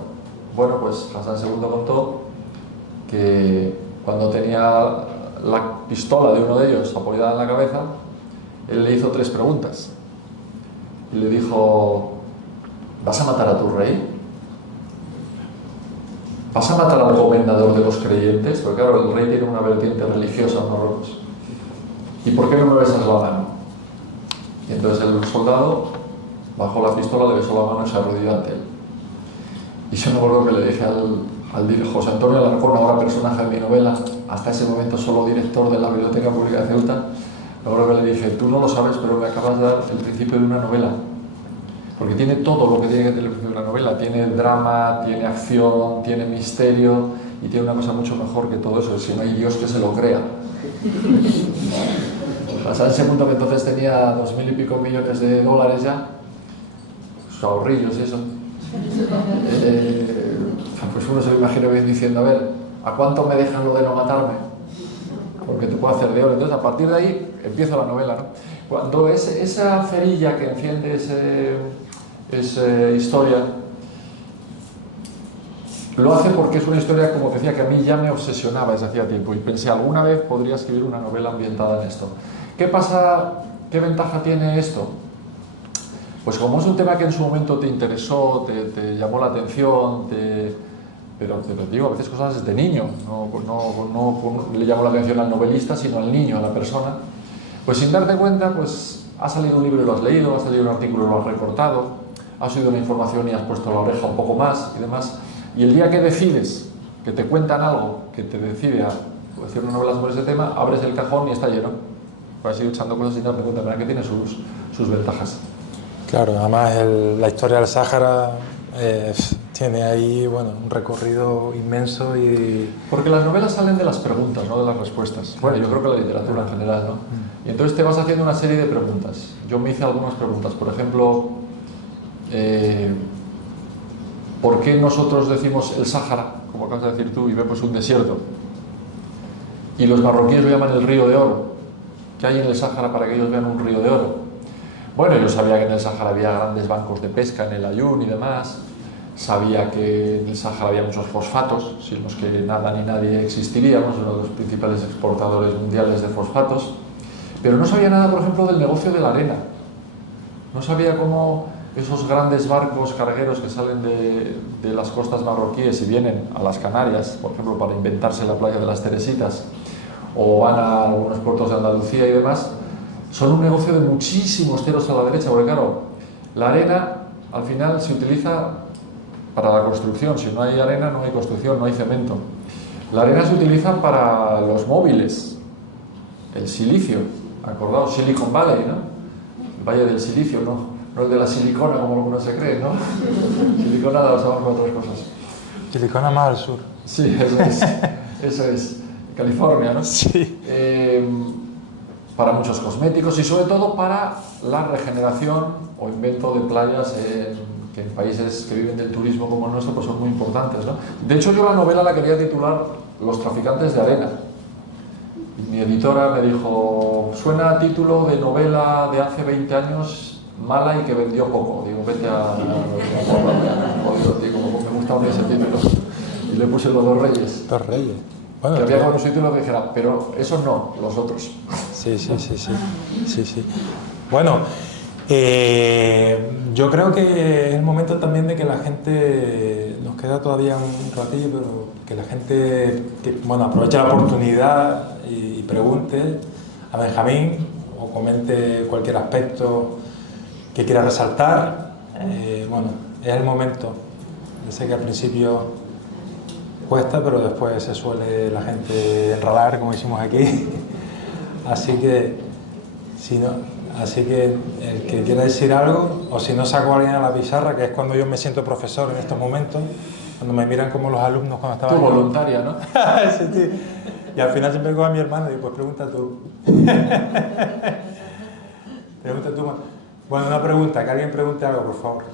Bueno, pues Hassan II contó que cuando tenía la pistola de uno de ellos apoyada en la cabeza, él le hizo 3 preguntas. Y le dijo, ¿vas a matar a tu rey? ¿Vas a matar al gobernador de los creyentes? Porque claro, el rey tiene una vertiente religiosa en Marruecos. ¿Y por qué no me besas la mano? Y entonces el soldado bajó la pistola, le besó la mano y se arrodilló ante él. Y yo me acuerdo que le dije al director, José Antonio Alarcón, ahora personaje de mi novela, hasta ese momento solo director de la Biblioteca Pública de Ceuta, me acuerdo que le dije, tú no lo sabes, pero me acabas de dar el principio de una novela. Porque tiene todo lo que tiene que tener el principio de una novela. Tiene drama, tiene acción, tiene misterio y tiene una cosa mucho mejor que todo eso, si no hay Dios que se lo crea. Pasaba ese punto que entonces tenía 2000 y pico millones de dólares ya, sus ahorrillos y eso. Pues uno se lo imagina bien diciendo, a ver, ¿a cuánto me dejan lo de no matarme? Porque te puedo hacer de oro. Entonces a partir de ahí empieza la novela, ¿no? Cuando esa cerilla que enciende esa historia, lo hace porque es una historia, como te decía, que a mí ya me obsesionaba desde hacía tiempo y pensé, alguna vez podría escribir una novela ambientada en esto. ¿Qué pasa? ¿Qué ventaja tiene esto? Pues como es un tema que en su momento te interesó, te llamó la atención, pero te lo digo, a veces cosas desde niño, no le llamó la atención al novelista, sino al niño, a la persona, pues sin darte cuenta, pues ha salido un libro y lo has leído, ha salido un artículo y lo has recortado, has oído una información y has puesto la oreja un poco más y demás. Y el día que decides, que te cuentan algo, que te decide a hacer una novela sobre ese tema, abres el cajón y está lleno. Vas a ir echando cosas sin darte cuenta, pero que tiene sus ventajas. Claro, además la historia del Sáhara tiene ahí, bueno, un recorrido inmenso y... Porque las novelas salen de las preguntas, no de las respuestas. Bueno, yo creo que la literatura en general, ¿no? Y entonces te vas haciendo una serie de preguntas. Yo me hice algunas preguntas, por ejemplo, ¿por qué nosotros decimos el Sáhara, como acabas de decir tú, y vemos un desierto? Y los marroquíes lo llaman el río de oro. ¿Qué hay en el Sáhara para que ellos vean un río de oro? Bueno, yo sabía que en el Sáhara había grandes bancos de pesca, en el Ayun y demás. Sabía que en el Sáhara había muchos fosfatos, sin los que nada ni nadie existiríamos, uno de los principales exportadores mundiales de fosfatos. Pero no sabía nada, por ejemplo, del negocio de la arena. No sabía cómo esos grandes barcos cargueros que salen de las costas marroquíes y vienen a las Canarias, por ejemplo, para inventarse la playa de las Teresitas, o van a algunos puertos de Andalucía y demás, son un negocio de muchísimos ceros a la derecha, porque claro, la arena al final se utiliza para la construcción. Si no hay arena no hay construcción, no hay cemento. La arena se utiliza para los móviles, el silicio, acordaos, Silicon Valley, ¿no? El Valle del Silicio, no el de la silicona como algunos se creen, ¿no? Silicona la usamos para otras cosas. Silicona más al sur. Sí, eso es. California, ¿no? Sí. Para muchos cosméticos y sobre todo para la regeneración o invento de playas que en países que viven del turismo como el nuestro pues son muy importantes, ¿no? De hecho yo la novela la quería titular Los traficantes de arena. Y mi editora me dijo, suena a título de novela de hace 20 años mala y que vendió poco. Digo, vete a me gustaba ese título. Y le puse Los dos reyes. Dos reyes. Bueno, que había con un título que dijera, pero esos no, los otros. Sí. Bueno, yo creo que es el momento también de que la gente, nos queda todavía un ratillo, pero que la gente aproveche la oportunidad y pregunte a Benjamín o comente cualquier aspecto que quiera resaltar. Es el momento. Yo sé que al principio cuesta, pero después se suele la gente enrolar, como hicimos aquí. Así que el que quiera decir algo, o si no saco a alguien a la pizarra, que es cuando yo me siento profesor en estos momentos, cuando me miran como los alumnos cuando estaban... Tú voluntaria, ¿no? Sí, sí. Y al final siempre cojo a mi hermano y digo, pues pregunta tú. Pregunta tú. Bueno, una pregunta, que alguien pregunte algo, por favor.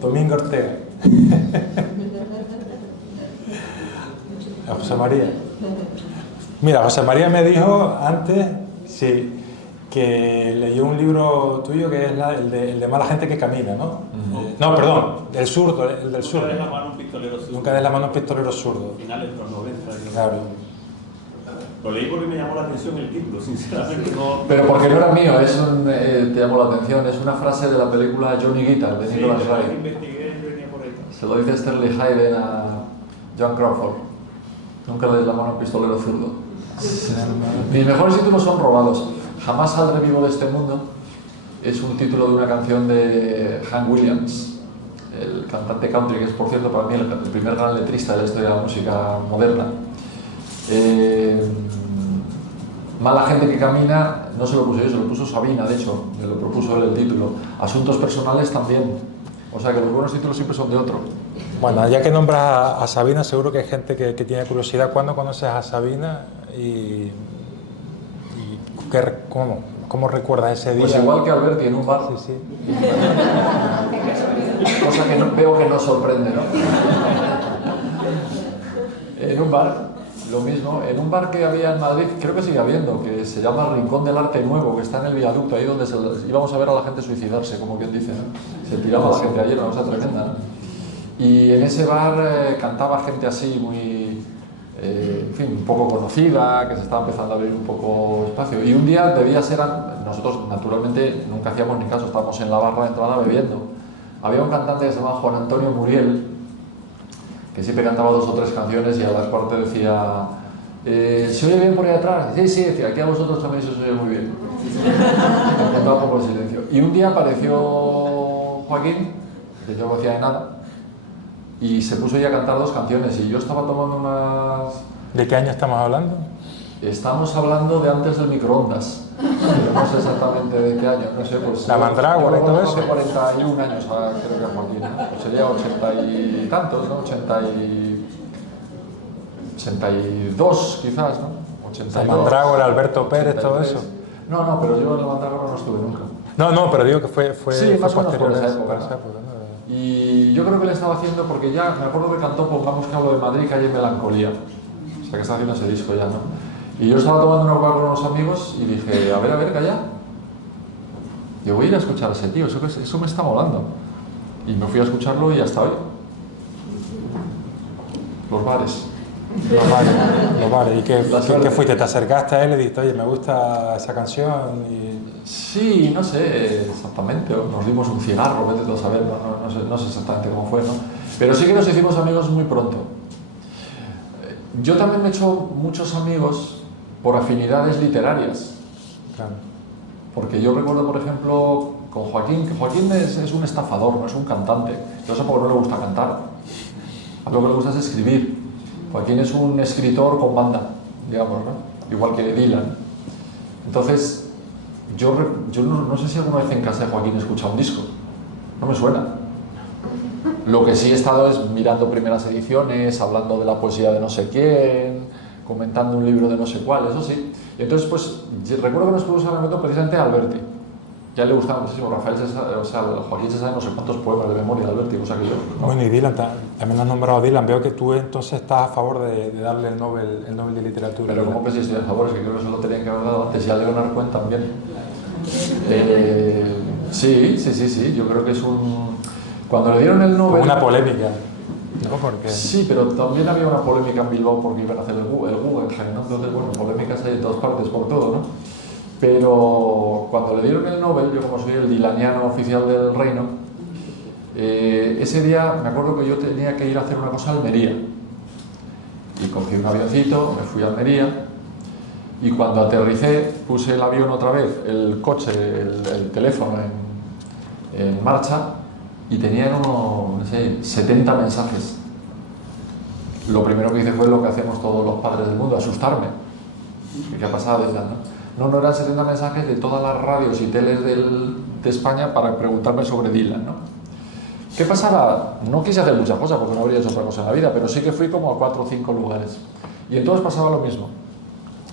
Domingo Ortega. A José María. Mira, José María me dijo antes, sí, que leyó un libro tuyo que es el de Mala gente que camina, ¿no? No, perdón, el zurdo, el del zurdo. Nunca des la mano a un pistolero zurdo. Nunca des la mano a un pistolero zurdo. Finales de los 90. Claro. Lo leí porque me llamó la atención el título, sinceramente no... Pero porque no era mío, te llamó la atención, es una frase de la película Johnny Guitar, de Nicolas Ray. Investigué y venía por ahí. Se lo dice Sterling Hayden a John Crawford. Nunca le des la mano a un pistolero zurdo. Mis mejores títulos son robados. Jamás saldré vivo de este mundo. Es un título de una canción de Hank Williams, el cantante country, que es por cierto para mí el primer gran letrista de la historia de la música moderna. Mala gente que camina, no se lo puse yo, se lo puso Sabina, de hecho, me lo propuso él el título. Asuntos personales también. O sea que los buenos títulos siempre son de otro. Bueno, ya que nombras a Sabina, seguro que hay gente que tiene curiosidad. ¿Cuándo conoces a Sabina y cómo recuerdas ese día? Pues igual que Alberti en un bar. Sí. Cosa que veo que no sorprende, ¿no? En un bar, lo mismo. En un bar que había en Madrid, creo que sigue habiendo, que se llama Rincón del Arte Nuevo, que está en el viaducto, ahí donde íbamos a ver a la gente suicidarse, como quien dice, ¿no? Se tiraba la gente ayer, una cosa tremenda, ¿no? Y en ese bar cantaba gente así, muy, en fin, un poco conocida, que se estaba empezando a abrir un poco espacio. Y un día debía ser, nosotros naturalmente nunca hacíamos ni caso, estábamos en la barra de entrada bebiendo. Había un cantante que se llamaba Juan Antonio Muriel, que siempre cantaba 2 o 3 canciones y a la cuarta decía, ¿se oye bien por ahí atrás? Sí, decía, aquí a vosotros también se os oye muy bien. Cantaba un poco de silencio. Y un día apareció Joaquín, que yo no hacía de nada, y se puso ya a cantar 2 canciones y yo estaba tomando unas... ¿De qué año estamos hablando? Estamos hablando de antes del microondas, pero no sé exactamente de qué año, no sé, pues... La Mandrágora y todo eso. Hace 41 años, creo que Joaquín, ¿no? Pues sería 80 y tantos, ¿no? 82 quizás, ¿no? 82. La Mandrágora, Alberto Pérez, 83. todo eso. No, pero yo en la Mandrágora no estuve nunca. No, pero digo que fue Sí, más o menos posterior por esa a época, ¿no? Y yo creo que le estaba haciendo, porque ya me acuerdo que cantó Pongamos que hablo de Madrid, que hay en Melancolía. O sea que estaba haciendo ese disco ya, ¿no? Y yo estaba tomando una copa con unos amigos y dije, a ver, calla. Yo voy a ir a escuchar a ese tío, eso me está molando. Y me fui a escucharlo y hasta hoy. Los bares. Los bares. ¿Y qué fuiste? ¿Te acercaste a él y le dijiste, oye, me gusta esa canción? Sí, no sé exactamente. Nos dimos un cigarro, vete tú a saber, no sé exactamente cómo fue, ¿no? Pero sí que nos hicimos amigos muy pronto. Yo también me he hecho muchos amigos por afinidades literarias. Claro. Porque yo recuerdo, por ejemplo, con Joaquín, que Joaquín es un estafador, no es un cantante. Yo sé porque no le gusta cantar. A lo que le gusta es escribir. Joaquín es un escritor con banda, digamos, ¿no? Igual que Dylan. Entonces, yo no sé si alguna vez en casa de Joaquín he escuchado un disco. No me suena. Lo que sí he estado es mirando primeras ediciones, hablando de la poesía de no sé quién, comentando un libro de no sé cuál, eso sí. Y entonces, pues, recuerdo que nos puso al momento precisamente a Alberti. Ya le gustaba muchísimo. Joaquín se sabe no sé cuántos poemas de memoria de Alberti, cosa que yo. ¿No? Bueno, y Dylan, también has nombrado a Dylan. Veo que tú entonces estás a favor de darle el Nobel de Literatura. Pero ¿cómo que si estoy a favor? Es que creo que eso lo tenían que haber dado antes. Y a Leonard Cohen también. Sí. Yo creo que es un... Cuando le dieron el Nobel... Una polémica. ¿No? Porque... Sí, pero también había una polémica en Bilbao porque iban a hacer el Guggenheim, ¿no? Entonces, bueno, polémicas hay de todas partes por todo, ¿no? Pero cuando le dieron el Nobel, yo como soy el dilaniano oficial del reino, ese día me acuerdo que yo tenía que ir a hacer una cosa a Almería. Y cogí un avioncito, me fui a Almería, y cuando aterricé puse el avión otra vez, el coche, el teléfono en marcha, y tenía unos, no sé, 70 mensajes. Lo primero que hice fue lo que hacemos todos los padres del mundo, asustarme. ¿Qué ha pasado? No eran 70 mensajes de todas las radios y teles de España para preguntarme sobre Dylan, ¿no? ¿Qué pasaba? No quise hacer muchas cosas porque no habría hecho otra cosa en la vida, pero sí que fui como a 4 o 5 lugares. Y en todos pasaba lo mismo.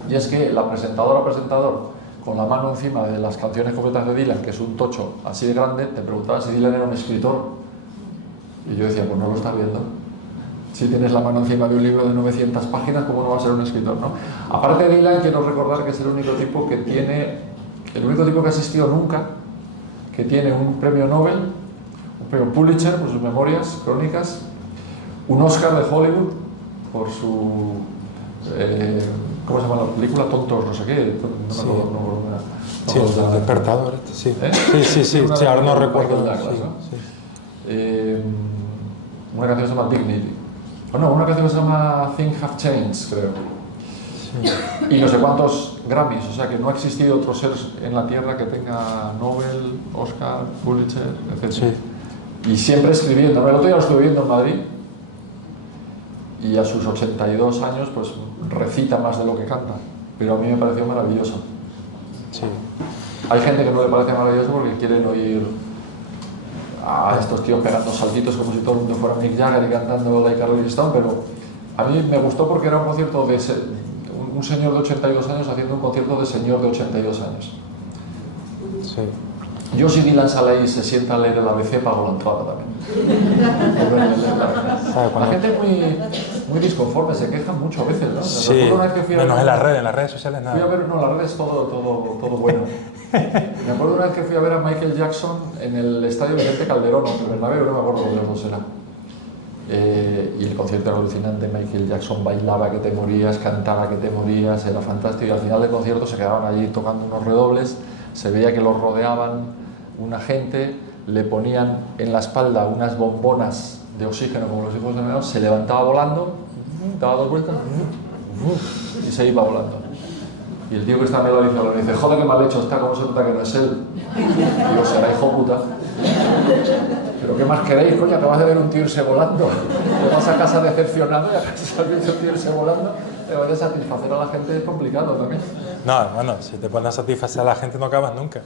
Y es que la presentadora o presentador, con la mano encima de las canciones completas de Dylan, que es un tocho así de grande, te preguntaba si Dylan era un escritor. Y yo decía, pues no lo estás viendo. Si tienes la mano encima de un libro de 900 páginas, ¿cómo no va a ser un escritor, no? Aparte de Dylan, quiero recordar que es el único tipo que ha existido nunca, que tiene un premio Nobel, un premio Pulitzer por sus memorias, crónicas, un Oscar de Hollywood por su... ¿cómo se llama la película? Tontos, no sé qué. Sí, el despertador, sí. Sí, ahora no recuerdo. Una canción se llama Dignity. Una canción se llama Things Have Changed, creo. Sí. Y no sé cuántos Grammys, o sea que no ha existido otro ser en la Tierra que tenga Nobel, Oscar, Pulitzer, etc. Sí. Y siempre escribiendo. El otro día lo estuve viendo en Madrid y a sus 82 años pues recita más de lo que canta, pero a mí me pareció maravilloso. Sí. Hay gente que no le parece maravilloso porque quieren oír a estos tíos pegando saltitos como si todo el mundo fuera Mick Jagger y cantando Like a Rolling Stone, pero a mí me gustó porque era un concierto de un señor de 82 años haciendo un concierto de señor de 82 años. Sí. Yo si Dylan sale ahí y se sienta a leer el ABC, pago la entrada también. La gente muy disconforme, se queja mucho a veces, ¿no? Sí, menos en las redes sociales nada. Fui a ver, no, las redes todo bueno. Me acuerdo una vez que fui a ver a Michael Jackson en el estadio Vicente Calderón, o Bernabéu, no me acuerdo de los dos era. Y el concierto era alucinante, Michael Jackson bailaba que te morías, cantaba que te morías, era fantástico, y al final del concierto se quedaban allí tocando unos redobles, se veía que los rodeaban una gente, le ponían en la espalda unas bombonas de oxígeno como los hijos de Menor, se levantaba volando, daba 2 vueltas y se iba volando. Y el tío que está a mi lado dice, joder, qué mal hecho está, cómo se nota que no es él. Digo, será hijo puta. Pero ¿qué más queréis, coño? Acabas de ver un tío irse volando. Te vas a casa decepcionado y acabas de ver un tío irse volando. Te vas a satisfacer a la gente, es complicado también. No, bueno, si te pones a satisfacer a la gente no acabas nunca.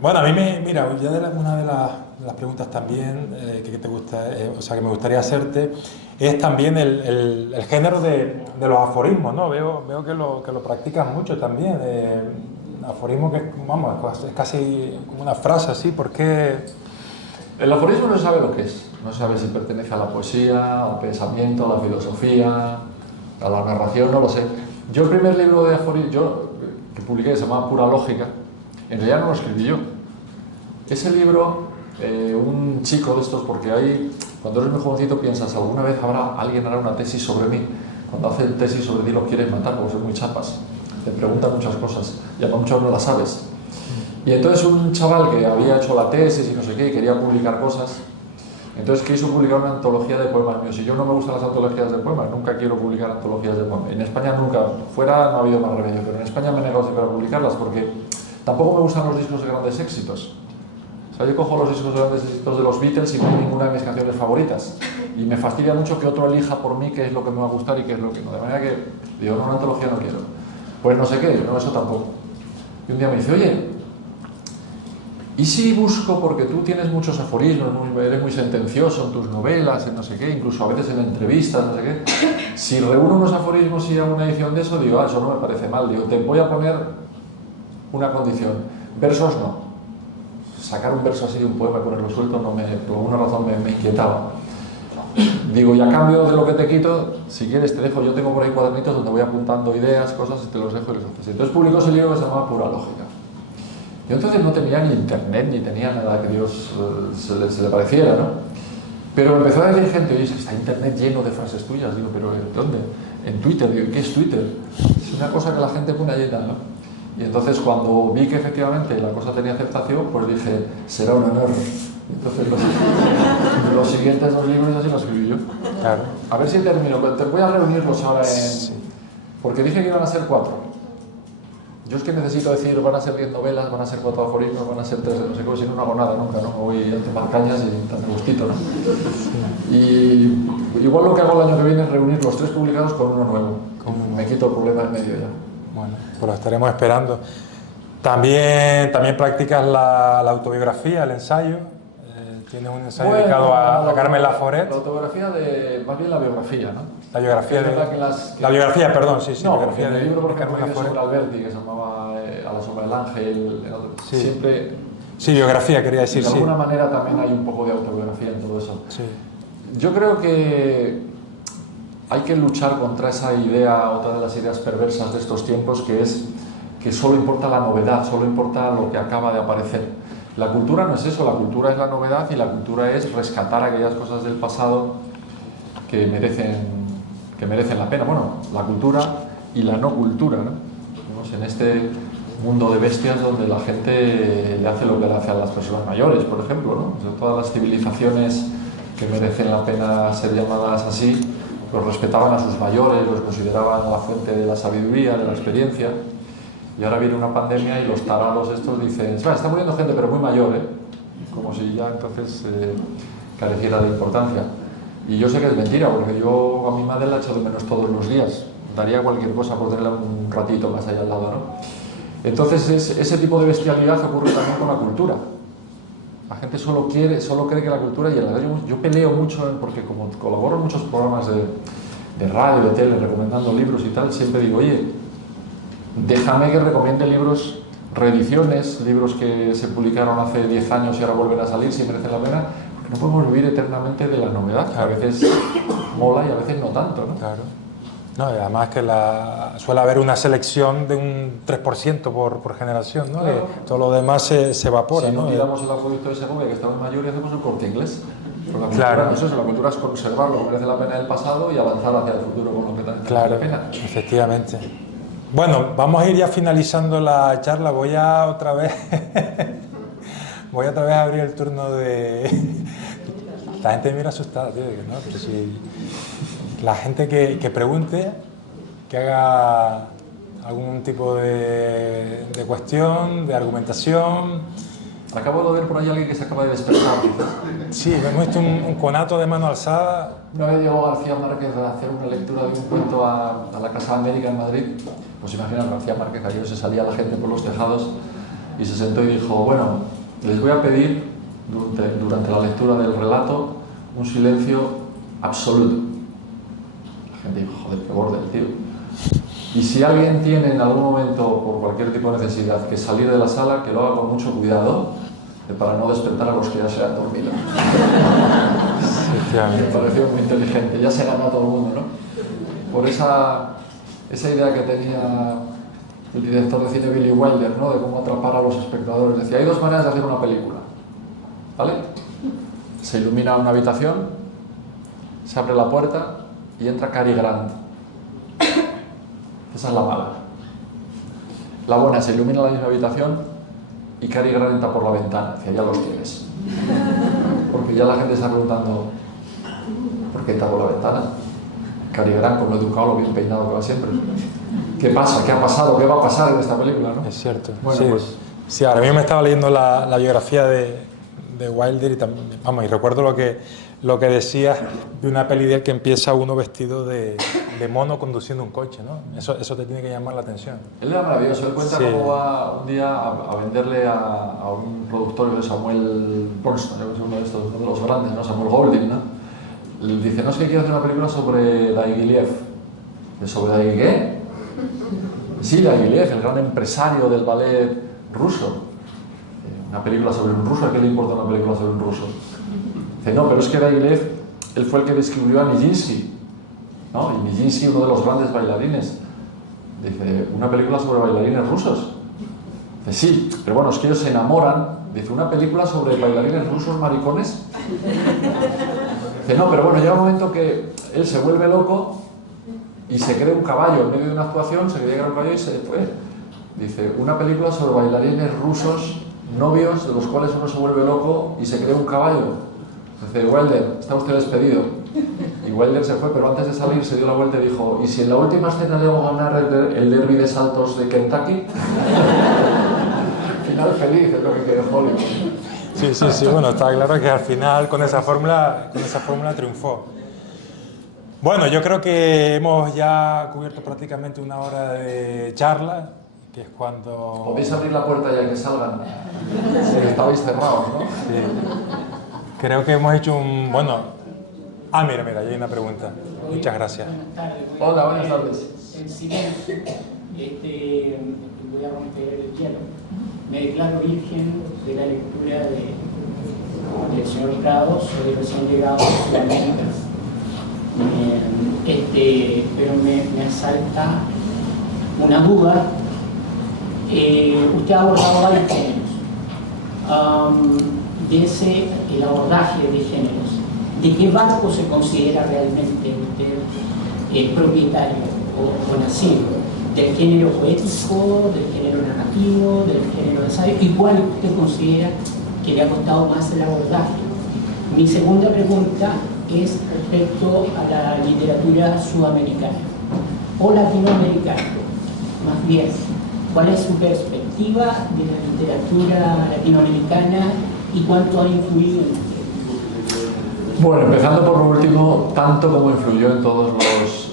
Bueno, a mí mira, ya una de las preguntas también que te gusta, o sea, que me gustaría hacerte es también el género de los aforismos, ¿no? Veo que lo practicas mucho también. Aforismo que, vamos, es casi como una frase así, ¿por qué? El aforismo no se sabe lo que es. No se sabe si pertenece a la poesía, al pensamiento, a la filosofía, a la narración, no lo sé. Yo el primer libro de aforismo que publiqué se llamaba Pura Lógica. En realidad no lo escribí yo. Ese libro, un chico de estos, porque ahí, cuando eres muy jovencito piensas, alguna vez alguien hará una tesis sobre mí. Cuando hacen tesis sobre ti los quieres matar porque son muy chapas. Te preguntan muchas cosas y a muchas no las sabes. Y entonces un chaval que había hecho la tesis y no sé qué, y quería publicar cosas, entonces quiso publicar una antología de poemas míos. Y yo no me gustan las antologías de poemas, nunca quiero publicar antologías de poemas. En España nunca, fuera no ha habido más remedio, pero en España me he negado siempre a publicarlas porque tampoco me gustan los discos de grandes éxitos. O sea, yo cojo los discos de grandes éxitos de los Beatles y no hay ninguna de mis canciones favoritas. Y me fastidia mucho que otro elija por mí qué es lo que me va a gustar y qué es lo que no. De manera que digo, no, una antología no quiero. Pues no sé qué, no, eso tampoco. Y un día me dice, oye, ¿y si busco, porque tú tienes muchos aforismos, eres muy sentencioso en tus novelas, en no sé qué, incluso a veces en entrevistas, no sé qué, si reúno unos aforismos y hago una edición de eso, digo, eso no me parece mal, digo, te voy a poner una condición, versos no. Sacar un verso así de un poema y ponerlo suelto, por alguna razón me inquietaba. Digo, y a cambio de lo que te quito, si quieres te dejo, yo tengo por ahí cuadernitos donde voy apuntando ideas, cosas, y te los dejo y los haces. Entonces publicó ese libro que se llama Pura Lógica. Yo entonces no tenía ni internet, ni tenía nada que Dios se le pareciera, ¿no? Pero empezó a decir gente, oye, es que está internet lleno de frases tuyas. Digo, ¿pero dónde? En Twitter. Digo, ¿qué es Twitter? Es una cosa que la gente pone llena, ¿no? Y entonces cuando vi que efectivamente la cosa tenía aceptación, pues dije, será un honor. Entonces los siguientes dos libros así los escribí yo. Claro. A ver si termino. Te voy a reunirlos ahora Sí. porque dije que iban a ser 4. Yo es que necesito decir, van a ser 10 novelas, van a ser 4 aforismos, van a ser 3, no sé qué, si no hago nada nunca, ¿no? Me voy a tomar cañas y tan gustito, ¿no? Y igual lo que hago el año que viene es reunir los 3 publicados con uno nuevo. Me quito el problema en medio ya. Bueno, pues lo estaremos esperando. También practicas la autobiografía, el ensayo. Tienes un ensayo dedicado a Carmen Laforet. La autobiografía más bien la biografía, ¿no? La biografía la biografía, perdón, sí. No, biografía en el libro, por ejemplo, Carmen Laforet. sobre Alberti, que se llamaba A la sombra del ángel, Sí. siempre... Sí, biografía quería decir, de sí. alguna manera también hay un poco de autobiografía en todo eso. Sí. Yo creo que hay que luchar contra esa idea, otra de las ideas perversas de estos tiempos, que es que solo importa la novedad, solo importa lo que acaba de aparecer. La cultura no es eso, la cultura es la novedad y la cultura es rescatar aquellas cosas del pasado que merecen la pena. Bueno, la cultura y la no cultura, ¿no? Vamos, en este mundo de bestias donde la gente le hace lo que le hace a las personas mayores, por ejemplo, ¿no? O sea, todas las civilizaciones que merecen la pena ser llamadas así, los respetaban a sus mayores, los consideraban la fuente de la sabiduría, de la experiencia. Y ahora viene una pandemia y los tarados estos dicen, está muriendo gente pero muy mayor, ¿eh? Como si ya entonces careciera de importancia. Y yo sé que es mentira, porque yo a mi madre la echo de menos todos los días. Daría cualquier cosa por tenerla un ratito más allá al lado, ¿no? Entonces ese tipo de bestialidad ocurre también con la cultura. La gente solo cree que la cultura, y yo peleo mucho, porque como colaboro en muchos programas de radio, de tele, recomendando libros y tal, siempre digo, oye, déjame que recomiende libros, reediciones, libros que se publicaron hace 10 años y ahora vuelven a salir si merecen la pena, porque no podemos vivir eternamente de la novedad, que a veces mola y a veces no tanto, ¿no? Claro. No, y además que suele haber una selección de un 3% por generación, ¿no? Claro. Que todo lo demás se evapora, si ¿no? tiramos el acueducto de Segovia, que estamos mayor, y hacemos el Corte Inglés. Pero la cultura, Claro. no es eso, la cultura es conservar lo que merece la pena del pasado y avanzar hacia el futuro con lo que también Claro, merece la pena. efectivamente. Bueno, vamos a ir ya finalizando la charla. Voy a otra vez a abrir el turno de... La gente me mira asustada, tío, ¿no? Pero si la gente que pregunte, que haga algún tipo de cuestión, de argumentación, Acabo de ver por ahí a alguien que se acaba de despertar, quizás. Sí, hemos visto un conato de mano alzada. Una vez llegó García Márquez a hacer una lectura de un cuento a la Casa de América en Madrid. Pues imagina, García Márquez, aquello se salía la gente por los tejados y se sentó y dijo, bueno, les voy a pedir durante la lectura del relato un silencio absoluto. La gente dijo, joder, qué borde el tío. Y si alguien tiene en algún momento, por cualquier tipo de necesidad, que salir de la sala, que lo haga con mucho cuidado, para no despertar a los que ya se han dormido. Me pareció muy inteligente, ya se ganó a todo el mundo, ¿no? Por esa idea que tenía el director de cine Billy Wilder, ¿no? De cómo atrapar a los espectadores. Decía, hay dos maneras de hacer una película, ¿vale? Se ilumina una habitación, se abre la puerta y entra Cary Grant. Esa es la mala. La buena, se ilumina la misma habitación y Cary Grant entra por la ventana. Decía, ya los tienes. Porque ya la gente está preguntando, ¿por qué entra por la ventana? Cary Grant, con lo educado, lo bien peinado que va siempre. ¿Qué pasa? ¿Qué ha pasado? ¿Qué va a pasar en esta película? ¿No? Es cierto. Bueno, sí, pues... sí, ahora mismo me estaba leyendo la biografía de Wilder y también, vamos, y recuerdo lo que decías de una peli de él que empieza uno vestido de mono conduciendo un coche, ¿no? Eso te tiene que llamar la atención. Él era maravilloso. Él cuenta cómo va un día a venderle a un productor de Samuel Bernstein, que es uno de los grandes, ¿no? Samuel Goldwyn, ¿no? Le dice, no, es que quiero hacer una película sobre Diaghilev. ¿Sobre Diaghilev qué? Sí, Diaghilev, el gran empresario del ballet ruso. Una película sobre un ruso, ¿a qué le importa una película sobre un ruso? Dice, no, pero es que Diaghilev, él fue el que descubrió a Nijinsky, ¿no? Y Nijinsky, uno de los grandes bailarines. Dice, ¿una película sobre bailarines rusos? Dice, sí, pero bueno, es que ellos se enamoran. Dice, ¿una película sobre bailarines rusos maricones? Dice, no, pero bueno, llega un momento que él se vuelve loco y se cree un caballo en medio de una actuación, se creía que era un caballo y se fue. Dice, una película sobre bailarines rusos, novios, de los cuales uno se vuelve loco y se cree un caballo. Dice, Wilder, está usted despedido. Y Wilder se fue, pero antes de salir se dio la vuelta y dijo, ¿y si en la última escena debo ganar el derby de saltos de Kentucky? Final feliz, es lo que quedó Hollywood. Sí, bueno, está claro que al final con esa fórmula triunfó. Bueno, yo creo que hemos ya cubierto prácticamente una hora de charla, que es cuando... Podéis abrir la puerta ya que salgan. Sí, estabais cerrados, ¿no? Sí. Creo que hemos hecho un... Bueno... Ah, mira, ya hay una pregunta. Muchas gracias. Buenas tardes. Hola, buenas tardes. En silencio, voy a romper el hielo. Me declaro virgen de la lectura del señor Prado, soy recién llegado a Sudamérica. Pero me asalta una duda. Usted ha abordado varios géneros. El abordaje de géneros, ¿de qué barco se considera realmente usted propietario o nacido? ¿Del género poético, del género narrativo, del género de ensayo? ¿Y cuál usted considera que le ha costado más el abordaje? Mi segunda pregunta es respecto a la literatura sudamericana o latinoamericana, más bien. ¿Cuál es su perspectiva de la literatura latinoamericana y cuánto ha influido en usted? Bueno, empezando por lo último, tanto como influyó en todos los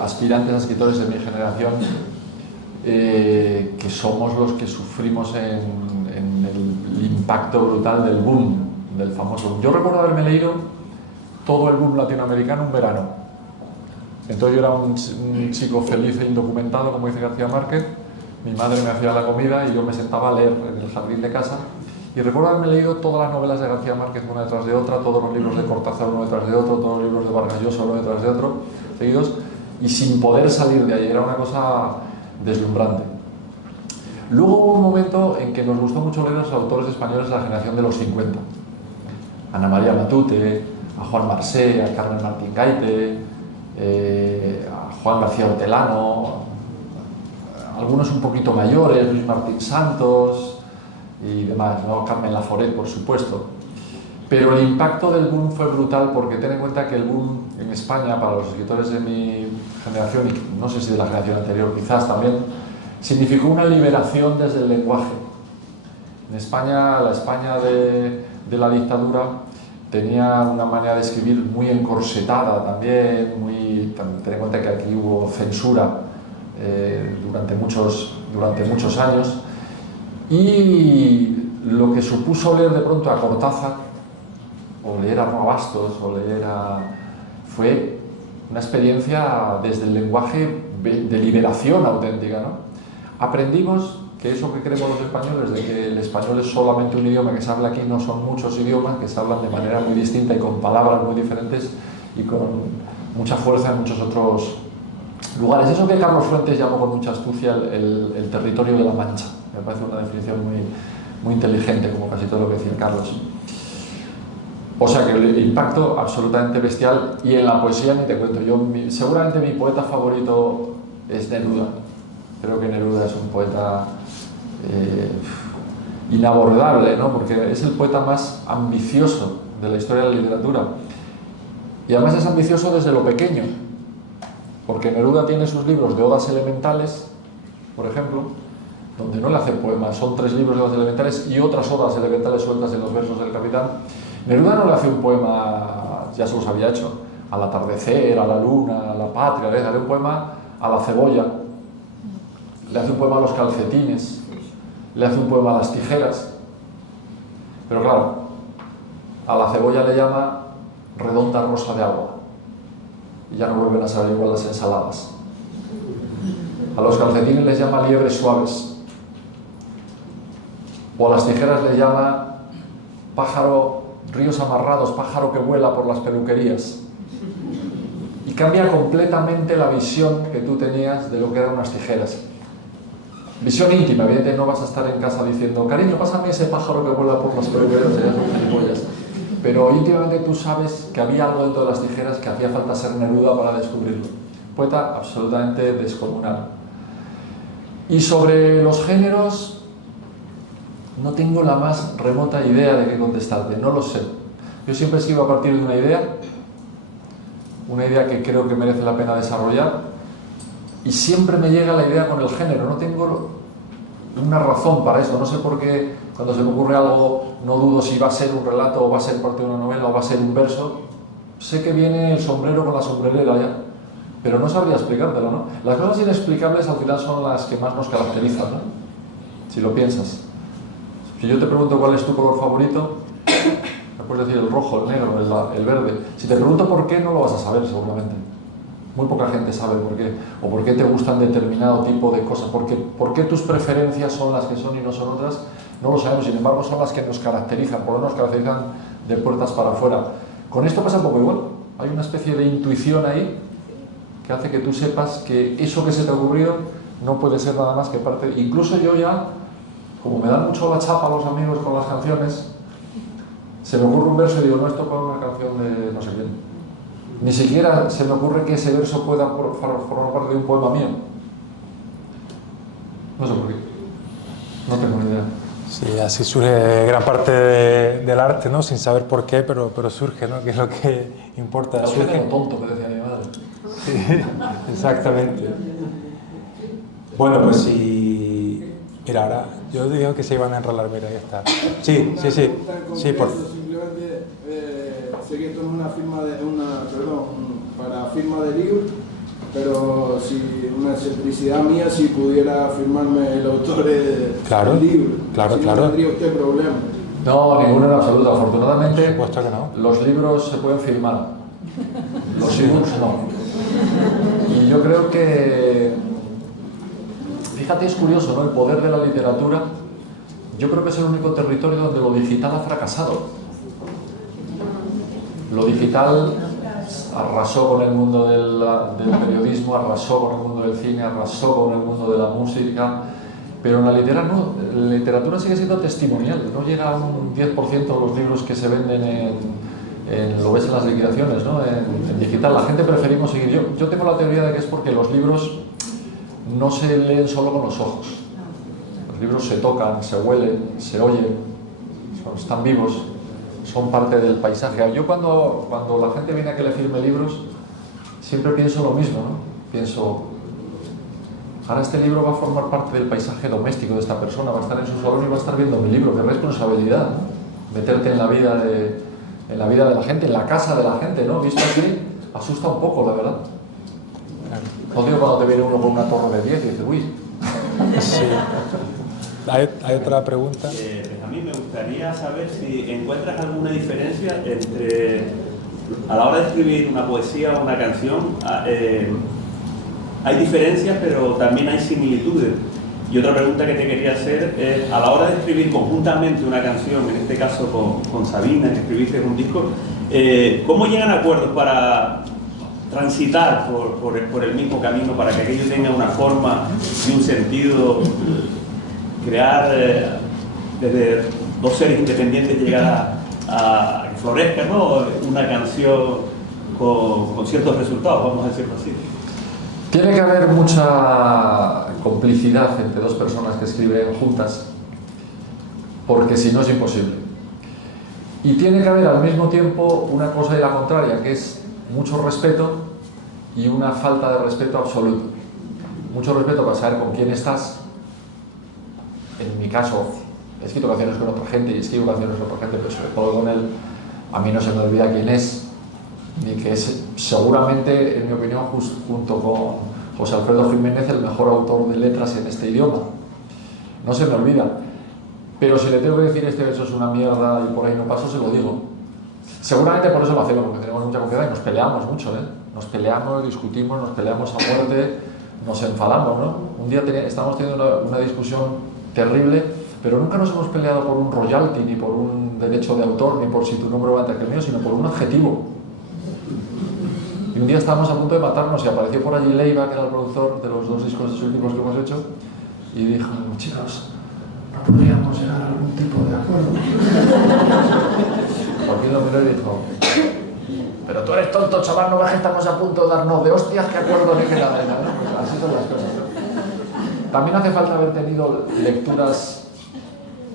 aspirantes a escritores de mi generación, que somos los que sufrimos en el impacto brutal del boom, del famoso boom. Yo recuerdo haberme leído todo el boom latinoamericano un verano. Entonces yo era un chico feliz e indocumentado, como dice García Márquez. Mi madre me hacía la comida y yo me sentaba a leer en el jardín de casa. Y recuerdo haberme leído todas las novelas de García Márquez una detrás de otra, todos los libros de Cortázar uno detrás de otro, todos los libros de Vargas Llosa uno detrás de otro, seguidos, y sin poder salir de ahí. Era una cosa deslumbrante. Luego hubo un momento en que nos gustó mucho leer a los autores españoles de la generación de los 50. Ana María Matute, a Juan Marsé, a Carmen Martín Gaite, a Juan García Hortelano, algunos un poquito mayores, Luis Martín Santos y demás, ¿no? Carmen Laforet, por supuesto. Pero el impacto del boom fue brutal porque ten en cuenta que el boom en España, para los escritores de mi generación, y no sé si de la generación anterior, quizás también, significó una liberación desde el lenguaje. En España, la España de la dictadura tenía una manera de escribir muy encorsetada también, ten en cuenta que aquí hubo censura durante muchos años, y lo que supuso leer de pronto a Cortázar, o leer a Rabastos, fue una experiencia desde el lenguaje de liberación auténtica, ¿no? Aprendimos que eso que creemos los españoles, de que el español es solamente un idioma que se habla aquí, no son muchos idiomas que se hablan de manera muy distinta y con palabras muy diferentes y con mucha fuerza en muchos otros lugares. Eso que Carlos Fuentes llamó con mucha astucia el territorio de la Mancha. Me parece una definición muy inteligente, como casi todo lo que decía Carlos. O sea que el impacto absolutamente bestial, y en la poesía ni te cuento. Seguramente mi poeta favorito es Neruda. Creo que Neruda es un poeta inabordable, ¿no? Porque es el poeta más ambicioso de la historia de la literatura. Y además es ambicioso desde lo pequeño, porque Neruda tiene sus libros de odas elementales, por ejemplo, donde no le hace poemas, son 3 libros de odas elementales y otras odas elementales sueltas en los versos del Capitán. Neruda no le hace un poema, ya se los había hecho, al atardecer, a la luna, a la patria, le hace un poema a la cebolla, le hace un poema a los calcetines, le hace un poema a las tijeras. Pero claro, a la cebolla le llama redonda rosa de agua y ya no vuelven a saber igual las ensaladas. A los calcetines les llama liebres suaves, o a las tijeras les llama pájaro, ríos amarrados, pájaro que vuela por las peluquerías. Y cambia completamente la visión que tú tenías de lo que eran unas tijeras. Visión íntima, evidentemente no vas a estar en casa diciendo, cariño, pásame ese pájaro que vuela por las peluquerías, pero íntimamente tú sabes que había algo dentro de las tijeras que hacía falta ser Neruda para descubrirlo. Poeta absolutamente descomunal. Y sobre los géneros, no tengo la más remota idea de qué contestarte, no lo sé. Yo siempre escribo a partir de una idea que creo que merece la pena desarrollar, y siempre me llega la idea con el género. No tengo una razón para eso, no sé por qué cuando se me ocurre algo no dudo si va a ser un relato o va a ser parte de una novela o va a ser un verso. Sé que viene el sombrero con la sombrerera ya, pero no sabría explicártelo, ¿no? Las cosas inexplicables al final son las que más nos caracterizan, ¿no? Si lo piensas. Si yo te pregunto cuál es tu color favorito, me puedes decir el rojo, el negro, el verde. Si te pregunto por qué, no lo vas a saber seguramente. Muy poca gente sabe por qué, o por qué te gustan determinado tipo de cosas, por qué tus preferencias son las que son y no son otras, no lo sabemos. Sin embargo, son las que nos caracterizan, por lo menos nos caracterizan de puertas para afuera. Con esto pasa un poco igual. Hay una especie de intuición ahí que hace que tú sepas que eso que se te ha ocurrido no puede ser nada más que parte. Incluso yo ya, como me dan mucho la chapa a los amigos con las canciones, se me ocurre un verso y digo, no, esto es una canción de no sé quién. Ni siquiera se me ocurre que ese verso pueda formar parte de un poema mío. No sé por qué. No tengo ni idea. Sí, así surge gran parte del arte, ¿no? Sin saber por qué, pero surge, ¿no? Que es lo que importa. Surge como tonto, que decía mi madre. Sí, exactamente. Bueno, pues sí. Mira, ahora yo digo que se iban a enrolar, mira, ya está. Sí, por favor. Simplemente sé que esto es una firma para firma de libro, pero si una excentricidad mía, si pudiera firmarme el autor del libro, claro. No tendría usted problema. No, ninguno en absoluto. Afortunadamente, Por supuesto que no. los libros se pueden firmar, los ebooks no. Y yo creo que, fíjate, es curioso, ¿no? El poder de la literatura. Yo creo que es el único territorio donde lo digital ha fracasado. Lo digital arrasó con el mundo del periodismo, arrasó con el mundo del cine, arrasó con el mundo de la música, pero en la literatura sigue siendo testimonial. No llega a un 10% de los libros que se venden lo ves en las liquidaciones, ¿no? En digital. La gente preferimos seguir. Yo tengo la teoría de que es porque los libros no se leen solo con los ojos. Los libros se tocan, se huelen, se oyen, están vivos. Son parte del paisaje. Yo cuando la gente viene a que le firme libros, siempre pienso lo mismo, ¿no? Pienso, Ahora este libro va a formar parte del paisaje doméstico de esta persona, va a estar en su salón y va a estar viendo mi libro. Qué responsabilidad, ¿no? Meterte en la vida de la gente, en la casa de la gente, ¿no? Visto así, asusta un poco, la verdad. No digo cuando te viene uno con una torre de 10 y dices, uy. Sí. ¿Hay otra pregunta? A mí me gustaría saber si encuentras alguna diferencia entre, a la hora de escribir una poesía o una canción, hay diferencias pero también hay similitudes. Y otra pregunta que te quería hacer es, a la hora de escribir conjuntamente una canción, en este caso con Sabina, que escribiste un disco, ¿cómo llegan a acuerdos para transitar por el mismo camino, para que aquello tenga una forma y un sentido, crear desde dos seres independientes, llegar a que florezca, ¿no?, una canción con ciertos resultados, vamos a decirlo así? Tiene que haber mucha complicidad entre dos personas que escriben juntas, porque si no es imposible. Y tiene que haber al mismo tiempo una cosa y la contraria, que es mucho respeto y una falta de respeto absoluto. Mucho respeto para saber con quién estás. En mi caso, he escrito canciones con otra gente y escribo canciones con otra gente, pero sobre todo con él, a mí no se me olvida quién es, ni que es seguramente, en mi opinión, junto con José Alfredo Jiménez, el mejor autor de letras en este idioma. No se me olvida. Pero si le tengo que decir este verso es una mierda y por ahí no paso, se lo digo. Seguramente por eso lo hacemos, porque tenemos mucha confianza y nos peleamos mucho, ¿eh? Nos peleamos, discutimos, nos peleamos a muerte, nos enfadamos, ¿no? Un día estamos teniendo una discusión terrible, pero nunca nos hemos peleado por un royalty, ni por un derecho de autor, ni por si tu nombre va antes que el mío, sino por un adjetivo. Y un día estábamos a punto de matarnos y apareció por allí Leiva, que era el productor de los dos discos últimos que hemos hecho, y dijo, chicos, ¿no podríamos llegar a algún tipo de acuerdo? Joaquín lo miró y dijo, pero tú eres tonto, chaval, no ves que estamos a punto de darnos de hostias, ¿qué acuerdo ni qué nada? ¿No? Pues así son las cosas, ¿no? También hace falta haber tenido lecturas,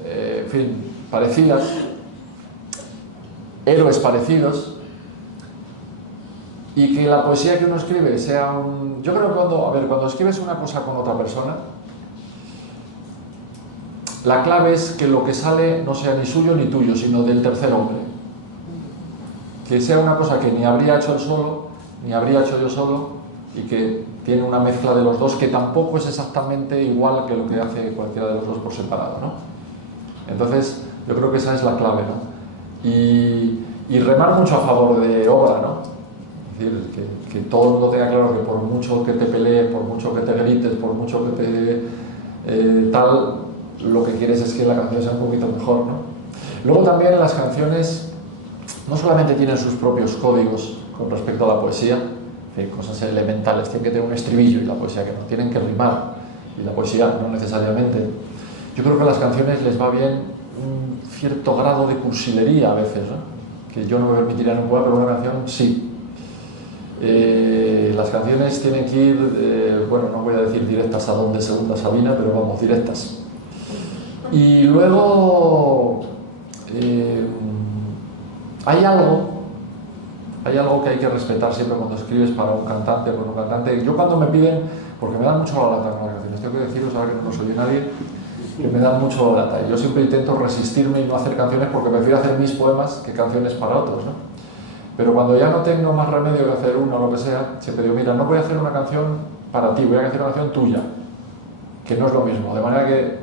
en fin, parecidas, héroes parecidos, y que la poesía que uno escribe sea un... Yo creo que cuando escribes una cosa con otra persona, la clave es que lo que sale no sea ni suyo ni tuyo, sino del tercer hombre. Que sea una cosa que ni habría hecho él solo, ni habría hecho yo solo, y que tiene una mezcla de los dos que tampoco es exactamente igual que lo que hace cualquiera de los dos por separado, ¿no? Entonces, yo creo que esa es la clave, ¿no? Y remar mucho a favor de obra, ¿no? Es decir, que todo el mundo tenga claro que por mucho que te pelees, por mucho que te grites, por mucho que te tal, lo que quieres es que la canción sea un poquito mejor, ¿no? Luego también las canciones no solamente tienen sus propios códigos con respecto a la poesía, cosas elementales, tienen que tener un estribillo y la poesía que no, tienen que rimar y la poesía no necesariamente. Yo creo que a las canciones les va bien un cierto grado de cursilería a veces, ¿no? Que yo no me permitiría nunca, pero una canción sí. Las canciones tienen que ir, bueno, no voy a decir directas a donde segunda Sabina, pero vamos, directas. Y luego hay algo que hay que respetar siempre cuando escribes para un cantante, con un cantante. Yo cuando me piden, porque me dan mucho la lata con las canciones, tengo que deciros, ahora que no soy nadie, que me dan mucho la lata. Y yo siempre intento resistirme y no hacer canciones porque prefiero hacer mis poemas que canciones para otros, ¿no? Pero cuando ya no tengo más remedio que hacer uno o lo que sea, siempre digo, mira, no voy a hacer una canción para ti, voy a hacer una canción tuya, que no es lo mismo, de manera que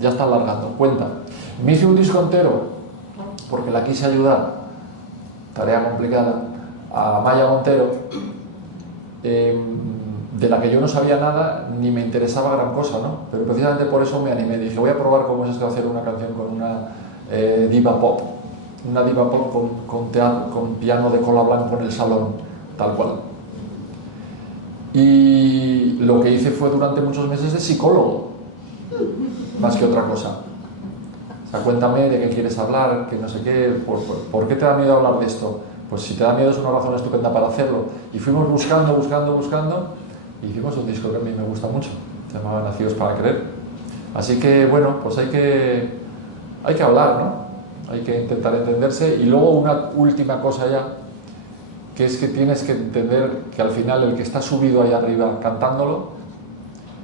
ya está alargando, cuenta. Me hice un disco entero porque la quise ayudar, tarea complicada, a Maya Montero, de la que yo no sabía nada ni me interesaba gran cosa, ¿no? Pero precisamente por eso me animé, dije, voy a probar cómo es esto de hacer una canción con una diva pop. Una diva pop con piano de cola blanco en el salón, tal cual. Y lo que hice fue durante muchos meses de psicólogo, más que otra cosa. O sea, cuéntame de qué quieres hablar, que no sé qué, ¿por qué te da miedo hablar de esto? Pues si te da miedo es una razón estupenda para hacerlo. Y fuimos buscando, y hicimos un disco que a mí me gusta mucho, se llamaba Nacidos para Querer. Así que, bueno, pues hay que hablar, ¿no? Hay que intentar entenderse. Y luego una última cosa ya, que es que tienes que entender que al final el que está subido ahí arriba cantándolo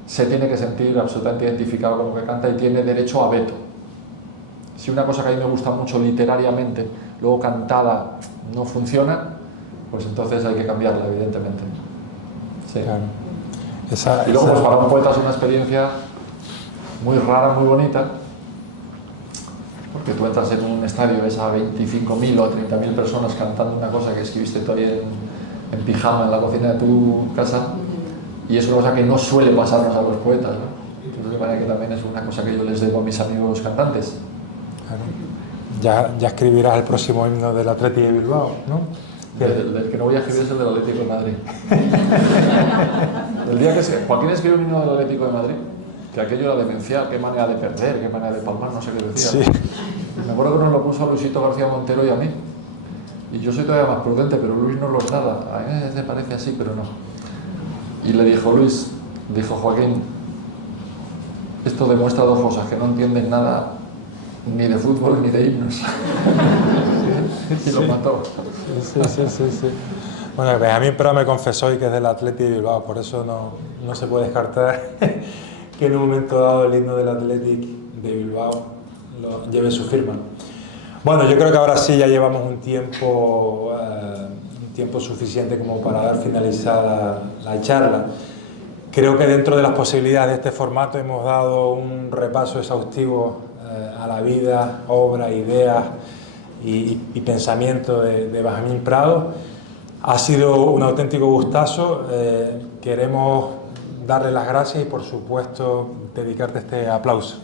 se tiene que sentir absolutamente identificado con lo que canta y tiene derecho a veto. Si una cosa que a mí me gusta mucho literariamente, luego cantada no funciona, pues entonces hay que cambiarla, evidentemente. Sí. Claro. Y luego, pues para un poeta es una experiencia muy rara, muy bonita, porque tú entras en un estadio, ves a 25.000 o 30.000 personas cantando una cosa que escribiste todavía en pijama en la cocina de tu casa, y es una cosa que no suele pasarnos a los poetas, ¿no? Entonces me parece que también es una cosa que yo les debo a mis amigos cantantes. Claro. Ya escribirás el próximo himno del Athletic de Bilbao, ¿no? El que no voy a escribir es el del Atlético de Madrid. El día que Joaquín escribió un himno del Atlético de Madrid, que aquello era demencial, qué manera de perder, qué manera de palmar, no sé qué decía. Sí. Me acuerdo que nos lo puso a Luisito García Montero y a mí. Y yo soy todavía más prudente, pero Luis no lo es nada. A mí me parece así, pero no. Y le dijo Luis, dijo Joaquín, esto demuestra dos cosas, que no entienden nada ni de fútbol ni de himnos. Y lo mató. Sí. Bueno, Benjamín Prado me confesó hoy que es del Athletic de Bilbao, por eso no se puede descartar que en un momento dado el himno del Athletic de Bilbao lleve su firma. Bueno, yo creo que ahora sí ya llevamos un tiempo suficiente como para dar finalizada la charla. Creo que dentro de las posibilidades de este formato hemos dado un repaso exhaustivo a la vida, obra, ideas y pensamiento de Benjamín Prado. Ha sido un auténtico gustazo. Queremos darle las gracias y, por supuesto, dedicarte este aplauso.